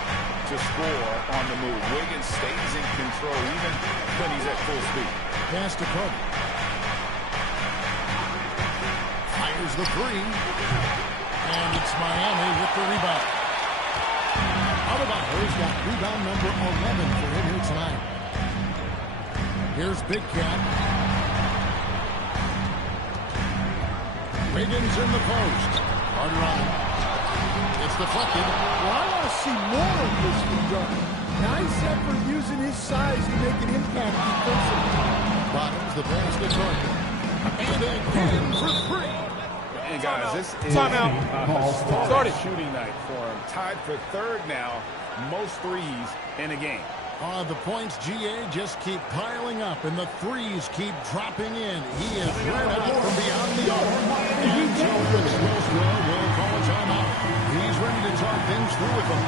to score on the move. Wiggins stays in control even when he's at full speed. Pass to Carter. Fires the 3. And it's Miami with the rebound. Adebayo's got rebound number 11 for him here tonight. Here's Big Cat. Wiggins in the post. Carter on him. It's deflected. Well, I want to see more of this from Durham. Nice effort using his size to make an impact defensively. Bottoms the pass to Carter. And again for three. And guys, this is Timeout. Started shooting night for him. Tied for third now. Most threes in a game. The points, GA, just keep piling up, and the threes keep dropping in. He is red out from beyond the arc. And Joe Wilson will call a timeout. He's ready to talk things through with them.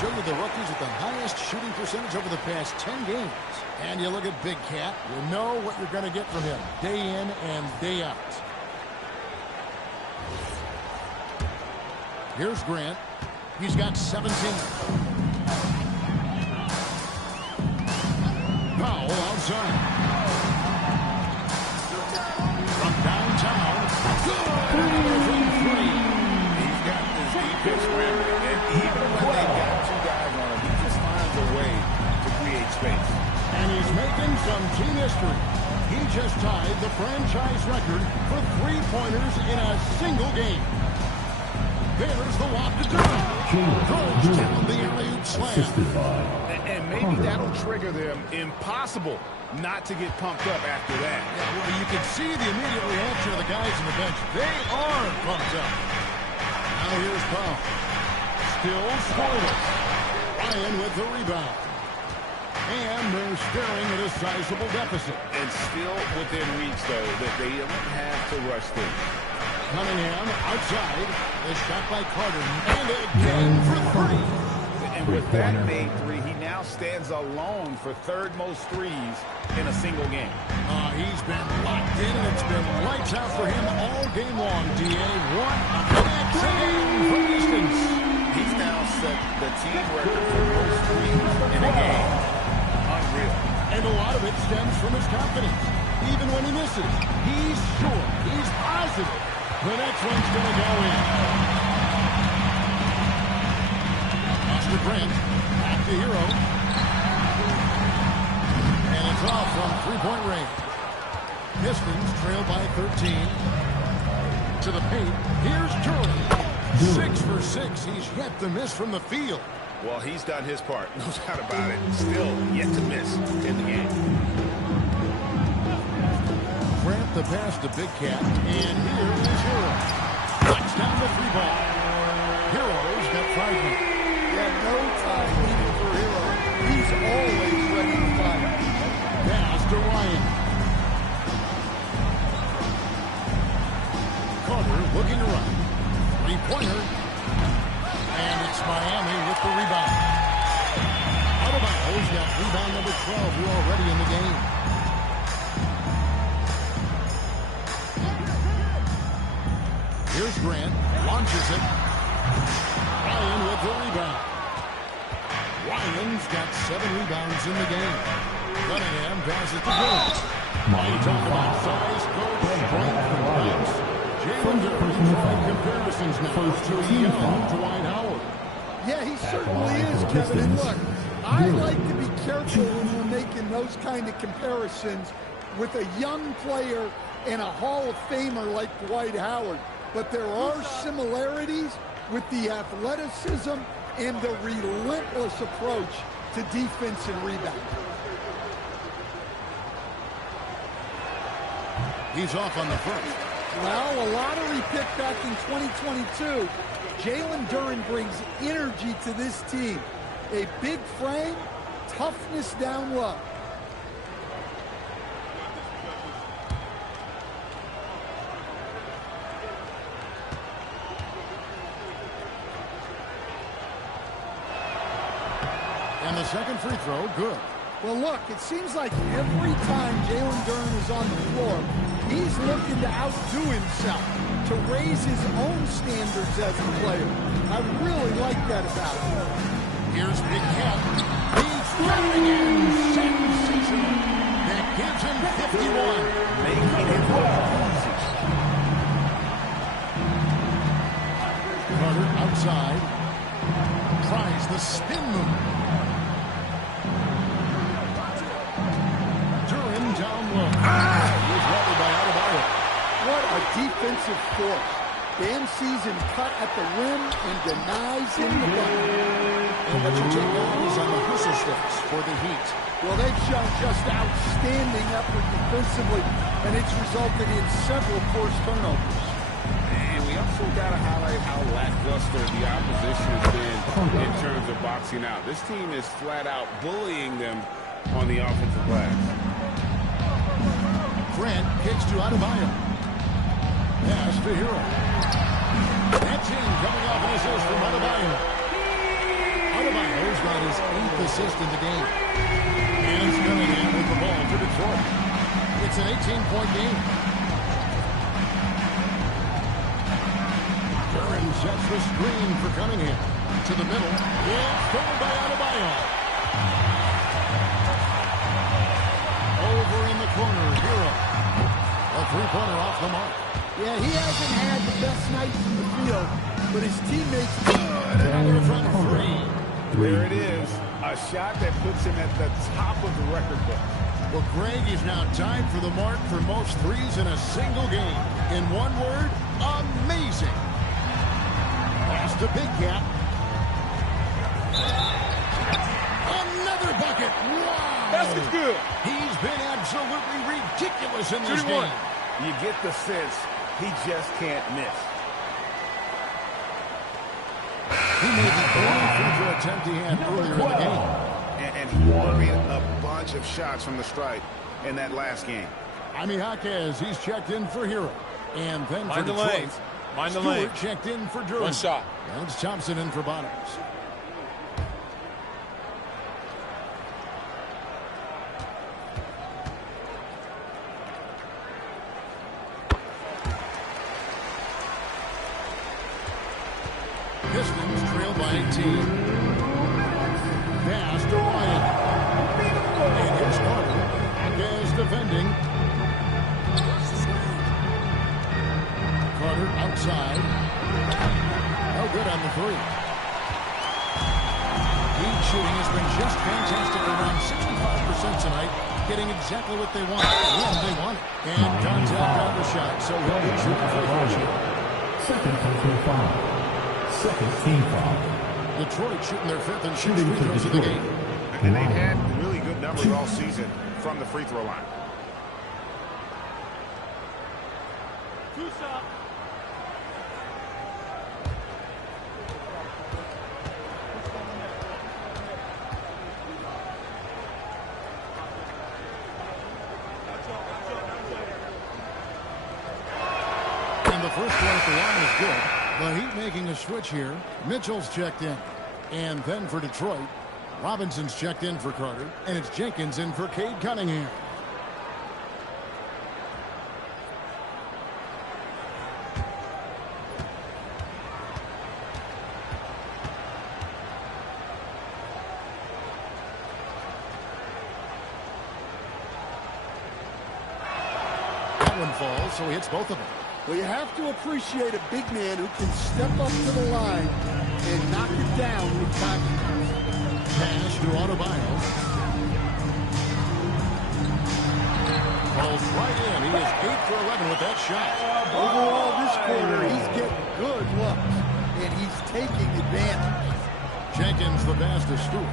Show you the rookies with the highest shooting percentage over the past 10 games. And you look at Big Cat, you know what you're going to get from him day in and day out. Here's Grant. He's got 17. Powell outside. From downtown. Good! From three. He's got this defense rim, and even when they got two guys on him, he just finds a way to create space. And he's making some team history. He just tied the franchise record for three-pointers in a single game. There's the walk to Durham. Goes down the alley-oop slam. And maybe that'll trigger them. Impossible not to get pumped up after that. Yeah, well, you can see the immediate reaction of the guys on the bench. They are pumped up. Now here's Powell. Still scoreless. Ryan with the rebound. And they're staring at a sizable deficit. And still within reach, though, that they don't have to rush things. Cunningham outside. The shot by Carter. And again for three. And with that made three, he now stands alone for third most threes in a single game. He's been locked in, and it's been lights out for him all game long, D.A. What a excellent from distance. He's now set the team record for most threes in a game. Unreal. And a lot of it stems from his confidence. Even when he misses, he's sure, he's positive. The next one's going to go in. Oscar Grant, back to Hero. And it's off from three-point range. Pistons trail by 13. To the paint, here's Turley. 6 for 6. He's yet to miss from the field. Well, he's done his part, no doubt about it. Still yet to miss in the game. Grant the pass to Big Cat, and here is Hero. Knocks down the three ball. Hero's got 5 minutes. Yeah, no time needed for Hero. He's always ready to fight. Pass to Ryan. Carter looking around. Three-pointer. And it's Miami with the rebound. Adebayo's got rebound number 12. We're already in the game. Here's Grant. Launches it. Ryan with the rebound. Ryan's got 7 rebounds in the game. Cunningham passes to Grant. You talk about size, scope, strength, and bounce. Jalen Durham trying comparisons now to Young, Dwight Howard. Yeah, he certainly is, Kevin. And look, I like to be careful when we're making those kind of comparisons with a young player and a Hall of Famer like Dwight Howard. But there are similarities with the athleticism and the relentless approach to defense and rebound. He's off on the first. Well, a lottery pick back in 2022. Jalen Duren brings energy to this team. A big frame, toughness down low. And the second free throw, good. Well, look, it seems like every time Jalen Duren is on the floor, he's looking to outdo himself, to raise his own standards as a player. I really like that about him. Here's Big Cat. He's driving in. Sensational. That gives him 51. Making it look easy. Carter outside. Tries the spin move. Duren down low. He's routed by Adebayo. What a defensive force. Dan sees him cut at the rim and denies him the bucket. And what you take down is on the whistle sticks for the Heat. Well, they've shown just outstanding effort defensively, and it's resulted in several forced turnovers. And we also got to highlight how lackluster the opposition has been in terms of boxing out. This team is flat out bullying them on the offensive glass. Grant kicks to Adebayo. Pass to Hero. That's in, coming off an assist from Adebayo. Adebayo's got his 8th assist in the game. And it's Cunningham with the ball for Detroit. It's an 18-point game. Duren sets the screen for Cunningham. To the middle. It's stolen by Adebayo. Over in the corner, Hero. A three-pointer off the mark. Yeah, he hasn't had the best night from the field, but his teammates good. Another from three. There it is. A shot that puts him at the top of the record book. Well, Greg is now tied for the mark for most threes in a single game. In one word, amazing. Pass to Big Cat. Another bucket. Wow. Basket's good. He's been absolutely ridiculous in this game. You get the sense he just can't miss. He made the only free throw attempt he had earlier in the game. And he buried a bunch of shots from the stripe in that last game. Jaime Jaquez, he's checked in for Hero. And then for Detroit, Mind the Stewart lane. checked in for Duren. One shot. And it's Thompson in for Bottoms. Pistons trail by 18. Pass to Ryan. And here's Carter. Jaquez defending. Carter outside. No good on the three. Heat shooting has been just fantastic, around 65% tonight, getting exactly what they want when they want it. And contact on the shot, so he'll be shooting for the first shot. Second team foul. Second team foul. Detroit shooting their 5th and 6th free throws of the game. And they've had really good numbers all season from the free throw line. Two shot. And the first one at the line is good. The Heat making a switch here. Mitchell's checked in. And then for Detroit, Robinson's checked in for Carter. And it's Jenkins in for Cade Cunningham. That one falls, so he hits both of them. Well, you have to appreciate a big man who can step up to the line and knock it down with confidence. Pass to Adebayo. Rattles right in. He is 8 for 11 with that shot. Overall, this quarter, he's getting good looks, and he's taking advantage. Jenkins the pass to Stewart.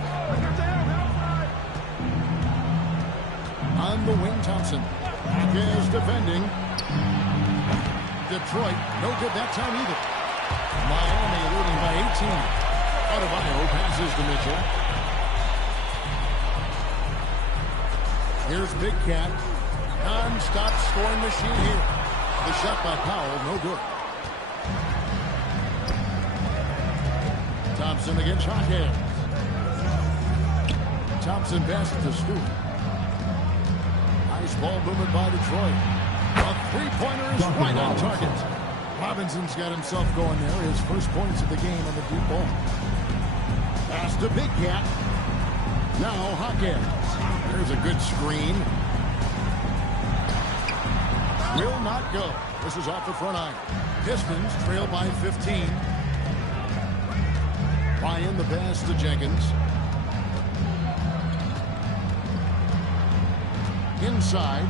On the wing, Thompson. Is defending. Detroit, no good that time either. Miami leading by 18. Adebayo passes to Mitchell. Here's Big Cat. Non-stop scoring machine here. The shot by Powell, no good. Thompson against Hawkins. Thompson passes to Stewart. Nice ball movement by Detroit. A three-pointer is right on target. Robinson's got himself going there. His first points of the game on the deep ball. Pass to Big Cat. Now Hawkins. There's a good screen. Will not go. This is off the front iron. Pistons trail by 15. Ryan the pass to Jenkins. Inside.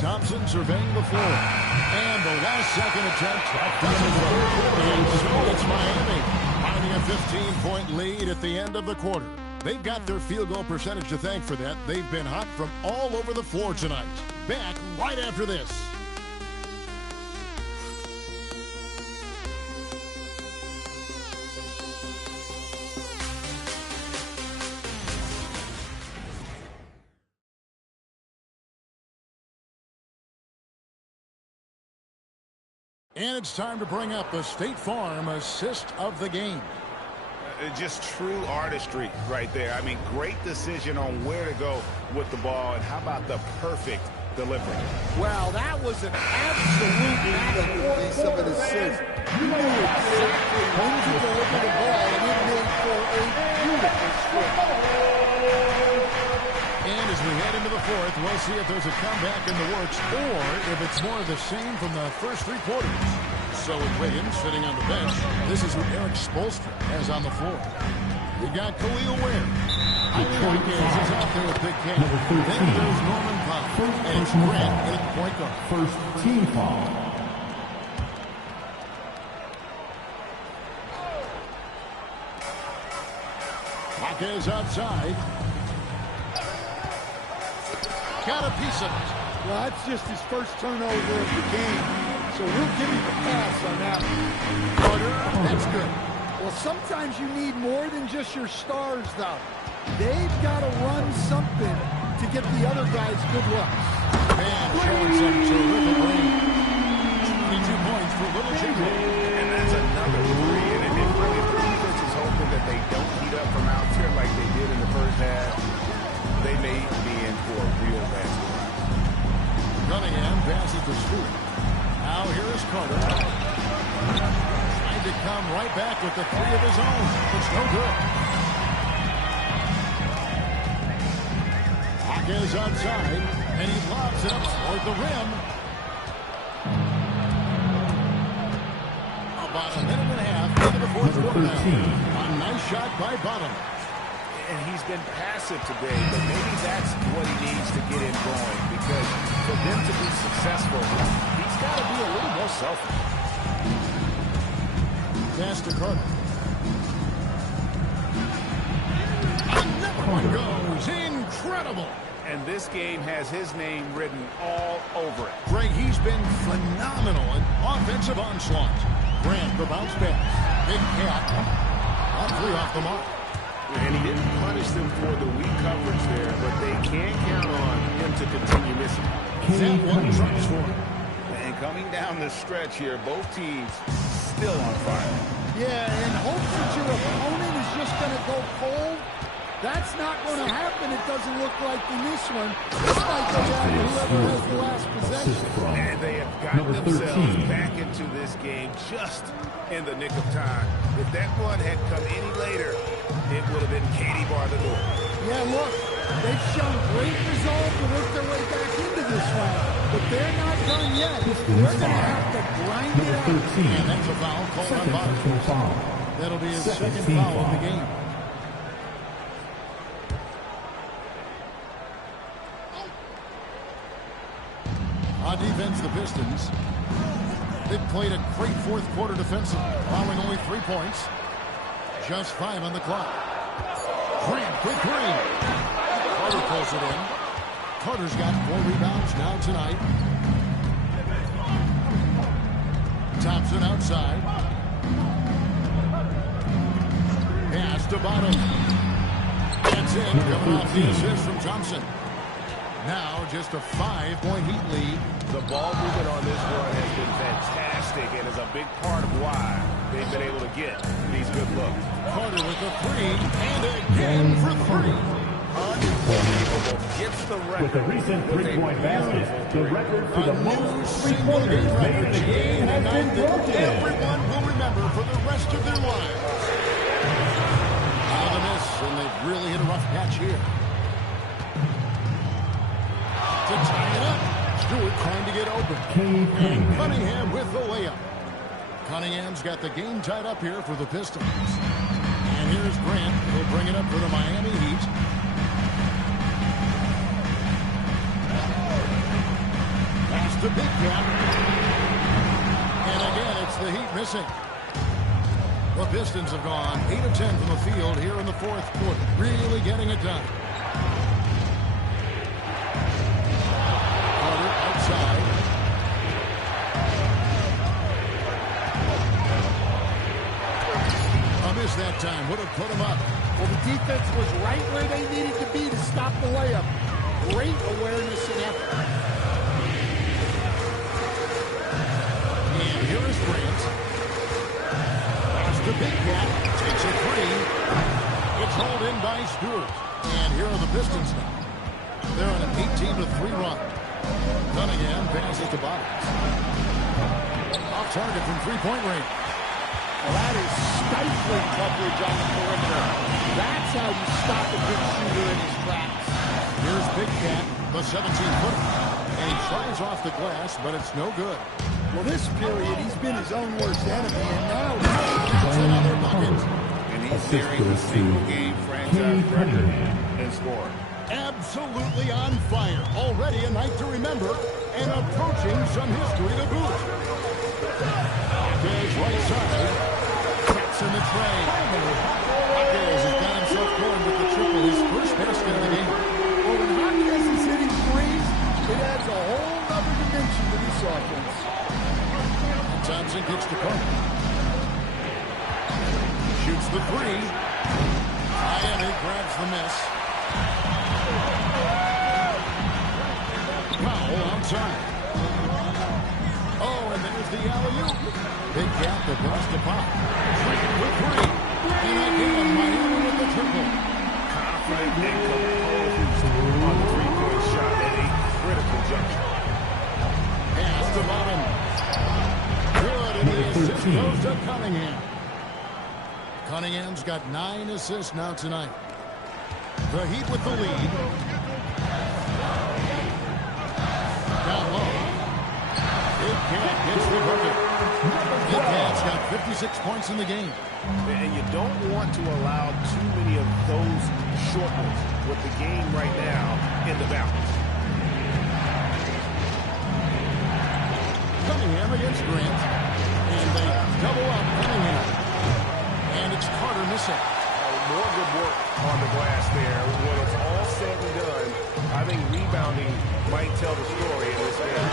Thompson surveying the floor. And the last second attempt doesn't work. And so it's Miami finding a 15-point lead at the end of the quarter. They've got their field goal percentage to thank for that. They've been hot from all over the floor tonight. Back right after this. And it's time to bring up the State Farm assist of the game. Just true artistry right there. I mean, great decision on where to go with the ball, and how about the perfect delivery? Wow, that was an absolute masterpiece of an assist. You knew exactly when to deliver the ball, and it made for a beautiful switch. And as we head into the fourth, we'll see if there's a comeback in the works or if it's more of the same from the first three quarters. So with Williams sitting on the bench, this is who Eric Spoelstra has on the floor. You got Khalil Ware. Riley Hawkins is out there with Big Cat. Then there's Norman Powell. And it's Grant in at the point guard. First team foul. Hawkins outside. Got a piece of it. Well, that's just his first turnover of the game. So we'll give him the pass on that one. Carter, that's good. Well, sometimes you need more than just your stars, though. They've got to run something to get the other guys good looks. Man, showing some terrific range. 22 points for Little Jimmy. And that's another three. And it really, the defense is hoping that they don't heat up from out here like they did in the first half. They may be in for a real basket. Cunningham passes to Stewart. Now here is Carter. Trying to come right back with the three of his own. It's no good. Hawkins outside, and he lobs it up toward the rim. About a minute and a half into the fourth quarter now. A nice shot by Bottom. And he's been passive today, but maybe that's what he needs to get him going, because for them to be successful, he's got to be a little more selfish. Pass to Carter. Another one goes. Incredible. And this game has his name written all over it. Greg, he's been phenomenal in offensive onslaught. Grant, the bounce pass. Big Cat. On three off the mark. And he didn't punish them for the weak coverage there, but they can't count on him to continue missing. That one drops for him. And coming down the stretch here, both teams still on fire. Yeah, and hopes that your opponent is just going to go cold. That's not going to happen, it doesn't look like in this one. This might go down to whoever has the last possession. And they have gotten themselves back into this game just in the nick of time. If that one had come any later, it would have been Katie bar the door. Yeah, look, they've shown great resolve to work their way back into this one, but they're not done yet. They're going to have to grind it out. And that's a foul called on Bottom. That'll be his second foul of the game. On defense, the Pistons. They've played a great fourth quarter defensive, allowing only 3 points. Just 5 on the clock. Grant with 3. Carter pulls it in. Carter's got 4 rebounds now tonight. Thompson outside. Pass to Bottom. That's in, coming off the assist from Thompson. Now just a 5-point Heat lead. The ball movement on this run has been fantastic and is a big part of why they've been able to get these good looks. Carter with a 3, and again for 3. Unbelievable. Gets the record. With a recent 3-point basket, the record for the most single-game 3-pointers made record in a game has been broken. Everyone will remember for the rest of their lives. Now the miss, and they've really hit a rough patch here. To tie it up. Stewart trying to get open. And Cunningham with the layup. Cunningham's got the game tied up here for the Pistons. And here's Grant. He'll bring it up for the Miami Heat. Pass to Big Cat. And again, it's the Heat missing. The Pistons have gone 8 of 10 from the field here in the fourth quarter. Really getting it done. Outside. A miss that time. Would have put him up. Well, the defense was right where they needed to be to stop the layup. Great awareness and effort. And here is Grant. Pass to Big Cat. Takes a 3. It's hauled in by Stewart. And here are the Pistons now. They're on an 18-3 run. Cunningham passes to Bottoms. Off target from three-point range. Well, that is stifling coverage on the perimeter. That's how you stop a good shooter in his tracks. Here's Big Cat, the 17-footer. And he tries off the glass, but it's no good. Well, this period, he's been his own worst enemy, and now that's another bucket. And he's carrying the single-game franchise record in scoring. Absolutely on fire. Already a night to remember, and approaching some history to boot. Hawkins right side. Cuts in the tray. Hawkins has got himself going with the triple, his first basket of the game. Well, when Hawkins is hitting threes, it adds a whole other dimension to this offense. And Thompson gets to Carter. Shoots the 3. Miami grabs the miss. Foul outside. Oh, and there's the alley-oop. Big gap across the pop. With 3. And again, Miami with the triple. Confident and composed on the three-point shot at a critical juncture. Pass to Bottom. Good, and the assist goes to Cunningham. Cunningham's got 9 assists now tonight. The Heat with the lead. Down low. Big Cat gets the bucket. Big Cat's got 56 points in the game. And you don't want to allow too many of those short ones with the game right now in the balance. Cunningham against Grant. And they double up Cunningham. And it's Carter missing. More good work on the glass there. When it's all said and done, I think rebounding might tell the story in this game.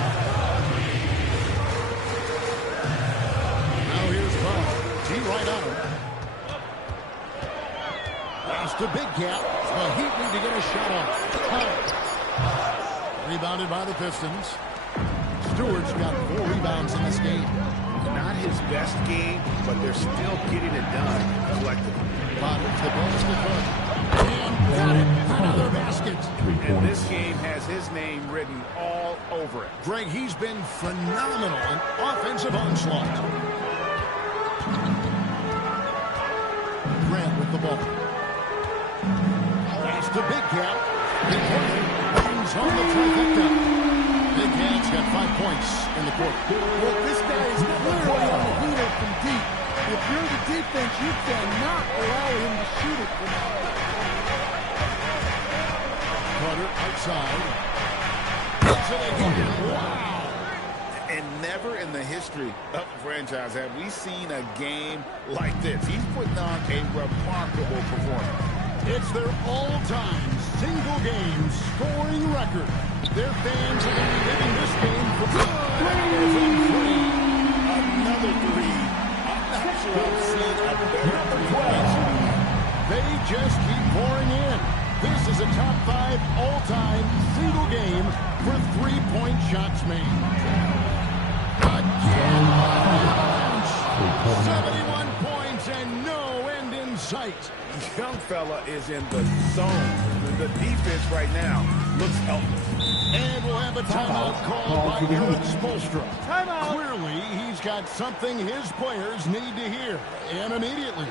Now here's Ball. T right on him. Pass to Big Cat. The Heat need to get a shot off. Rebounded by the Pistons. Stewart's got 4 rebounds in this game. Not his best game, but they're still getting it done collectively. Bottoms the bonus to Carter. And got it. Another basket. And this game has his name written all over it. Greg, he's been phenomenal in offensive onslaught. Grant with the ball. Pass to Big Cat. Big Cat brings home the trifecta. Big Cat's got 5 points in the quarter. Well, this guy is clearly on the heater from deep. If you're the defense, you cannot allow him to shoot it from out. Carter outside. Hits it again. Wow. And never in the history of the franchise have we seen a game like this. He's putting on a remarkable performance. It's their all-time single-game scoring record. Their fans are going to be living this game for three. Another three. I'm not sure I've seen a better performance. They just keep pouring in. This is a top 5 all-time single game for three-point shots made. Again, 71 points and no end in sight. Young fella is in the zone. The defense right now looks helpless. And we'll have a timeout called by Eric Spoelstra. Timeout. Clearly, he's got something his players need to hear, and immediately.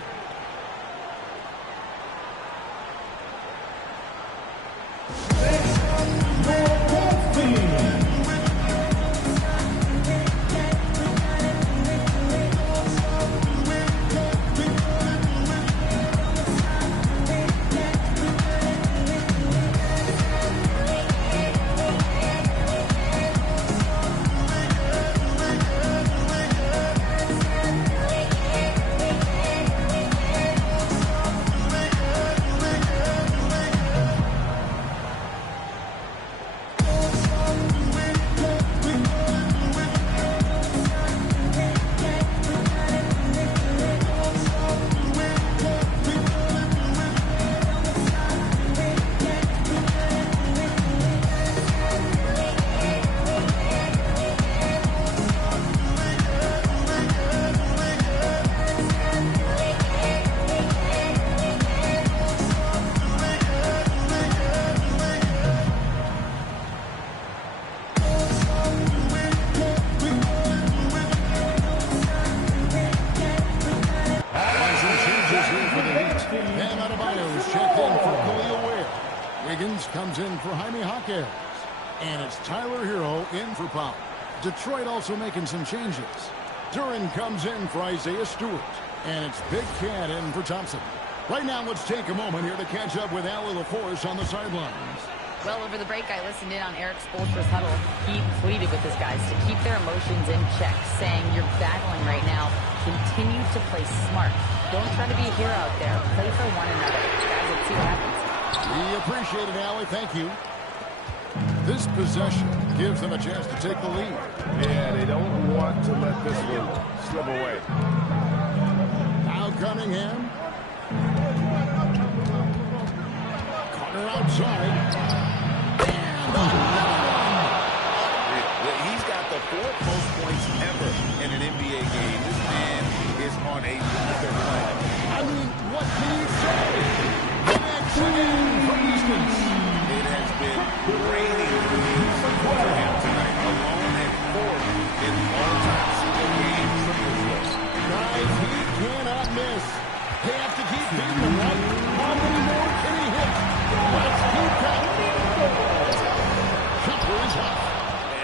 Comes in for Jaime Jaquez. And it's Tyler Hero in for Powell. Detroit also making some changes. Duran comes in for Isaiah Stewart. And it's Big Cat in for Thompson. Right now, let's take a moment here to catch up with Allie LaForce on the sidelines. Well, over the break, I listened in on Eric Spoelstra's huddle. He pleaded with his guys to keep their emotions in check, saying, you're battling right now. Continue to play smart. Don't try to be a hero out there. Play for one another. Guys, let's see what happens. We appreciate it, Allie. Thank you. This possession gives them a chance to take the lead. Yeah, they don't want to let this one slip away. Now Cunningham. Carter outside. And he's got the 4th most points ever in an NBA game. This man is on another planet. I mean, what can you say? Again from distance. It has been raining for him tonight. Alone at 4th in all-time single game triples list. Guys, he cannot miss. They have to keep beating him, right? How many more can he hit? Let's keep counting. Jumper is off.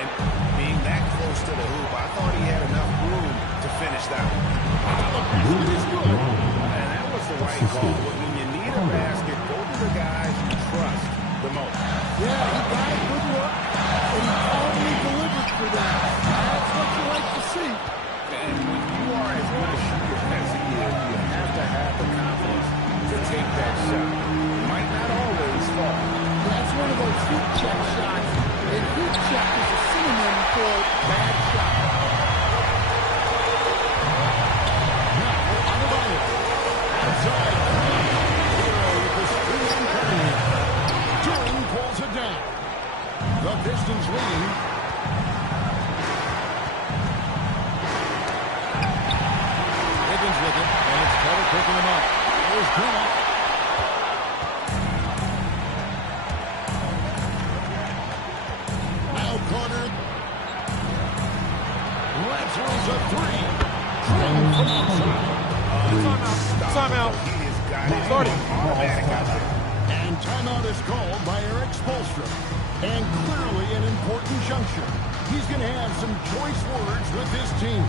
And being that close to the hoop, I thought he had enough room to finish that one. The basket is good. And that was the right call. But when you need a basket, go to the guys you trust the most. Yeah, he got a good look, and he calmly delivered for that. That's what you like to see. And when you are as good a shooter as he is, you have to have the confidence to take that shot. Might not always fall. That's one of those heat check shots, and heat check is a synonym for bad shot. Outside. Hero with the screen and Cunningham. Duran pulls it down. The Pistons leading. Higgins with it, and it's Carter picking him up. Here's Grant. Now Carter. Laterals a three. From outside. Timeout. Starting. And timeout is called by Eric Spoelstra. And clearly an important juncture. He's going to have some choice words with his team.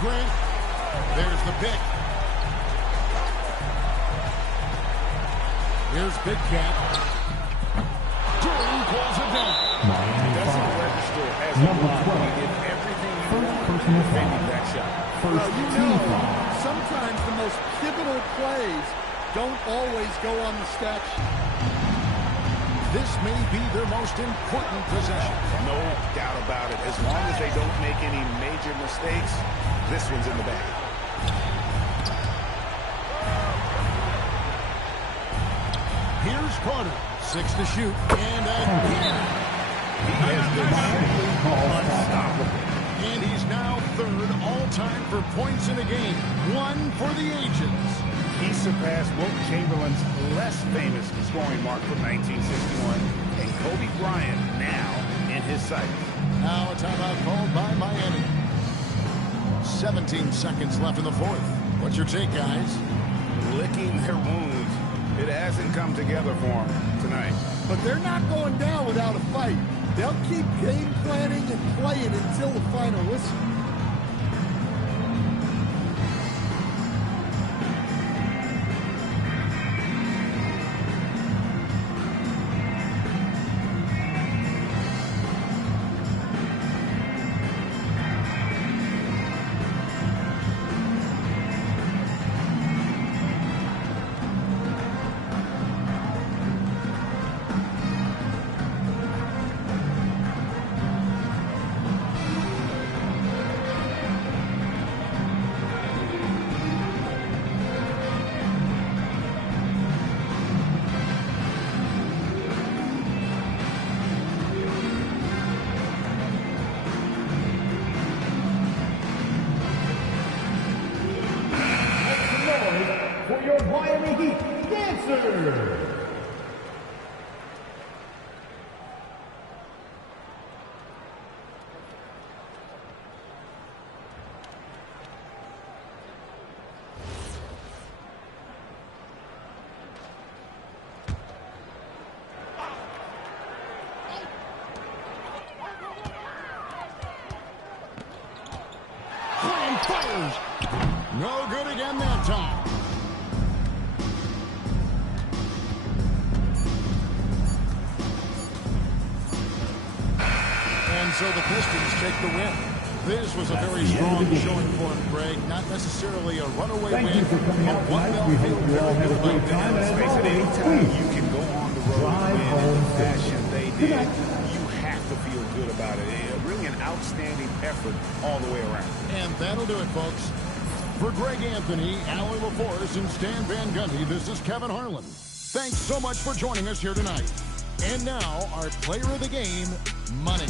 Grant. There's the pick. Here's Big Cat. Duran pulls it down. Doesn't register as a block. He did everything he wanted to defend that shot. Well, you know, sometimes the most pivotal plays don't always go on the stat sheet. This may be their most important possession. No doubt about it. As long as they don't make any major mistakes, this one's in the bag. Here's Carter. 6 to shoot. And again. He has been simply unstoppable. And he's now third all-time for points in a game. 1 for the ages. He surpassed Wilt Chamberlain's less famous scoring mark from 1961, and Kobe Bryant now in his sights. Now a timeout called by Miami. 17 seconds left in the fourth. What's your take, guys? Licking their wounds. It hasn't come together for them tonight. But they're not going down without a fight. They'll keep game planning and playing until the final whistle. For your Miami Heat dancers. Grant fires. No good again that time. And so the Pistons take the win. This was a very strong showing for him, Greg. Not necessarily a runaway win. Thank you for coming out tonight. We hope you all had a great time. And as always, please You can go on the road drive and win home in the safe. fashion they Good did. night. You have to feel good about it. Really an outstanding effort all the way around. And that'll do it, folks. For Greg Anthony, Alan LaForce, and Stan Van Gundy, this is Kevin Harlan. Thanks so much for joining us here tonight. And now, our player of the game, Money.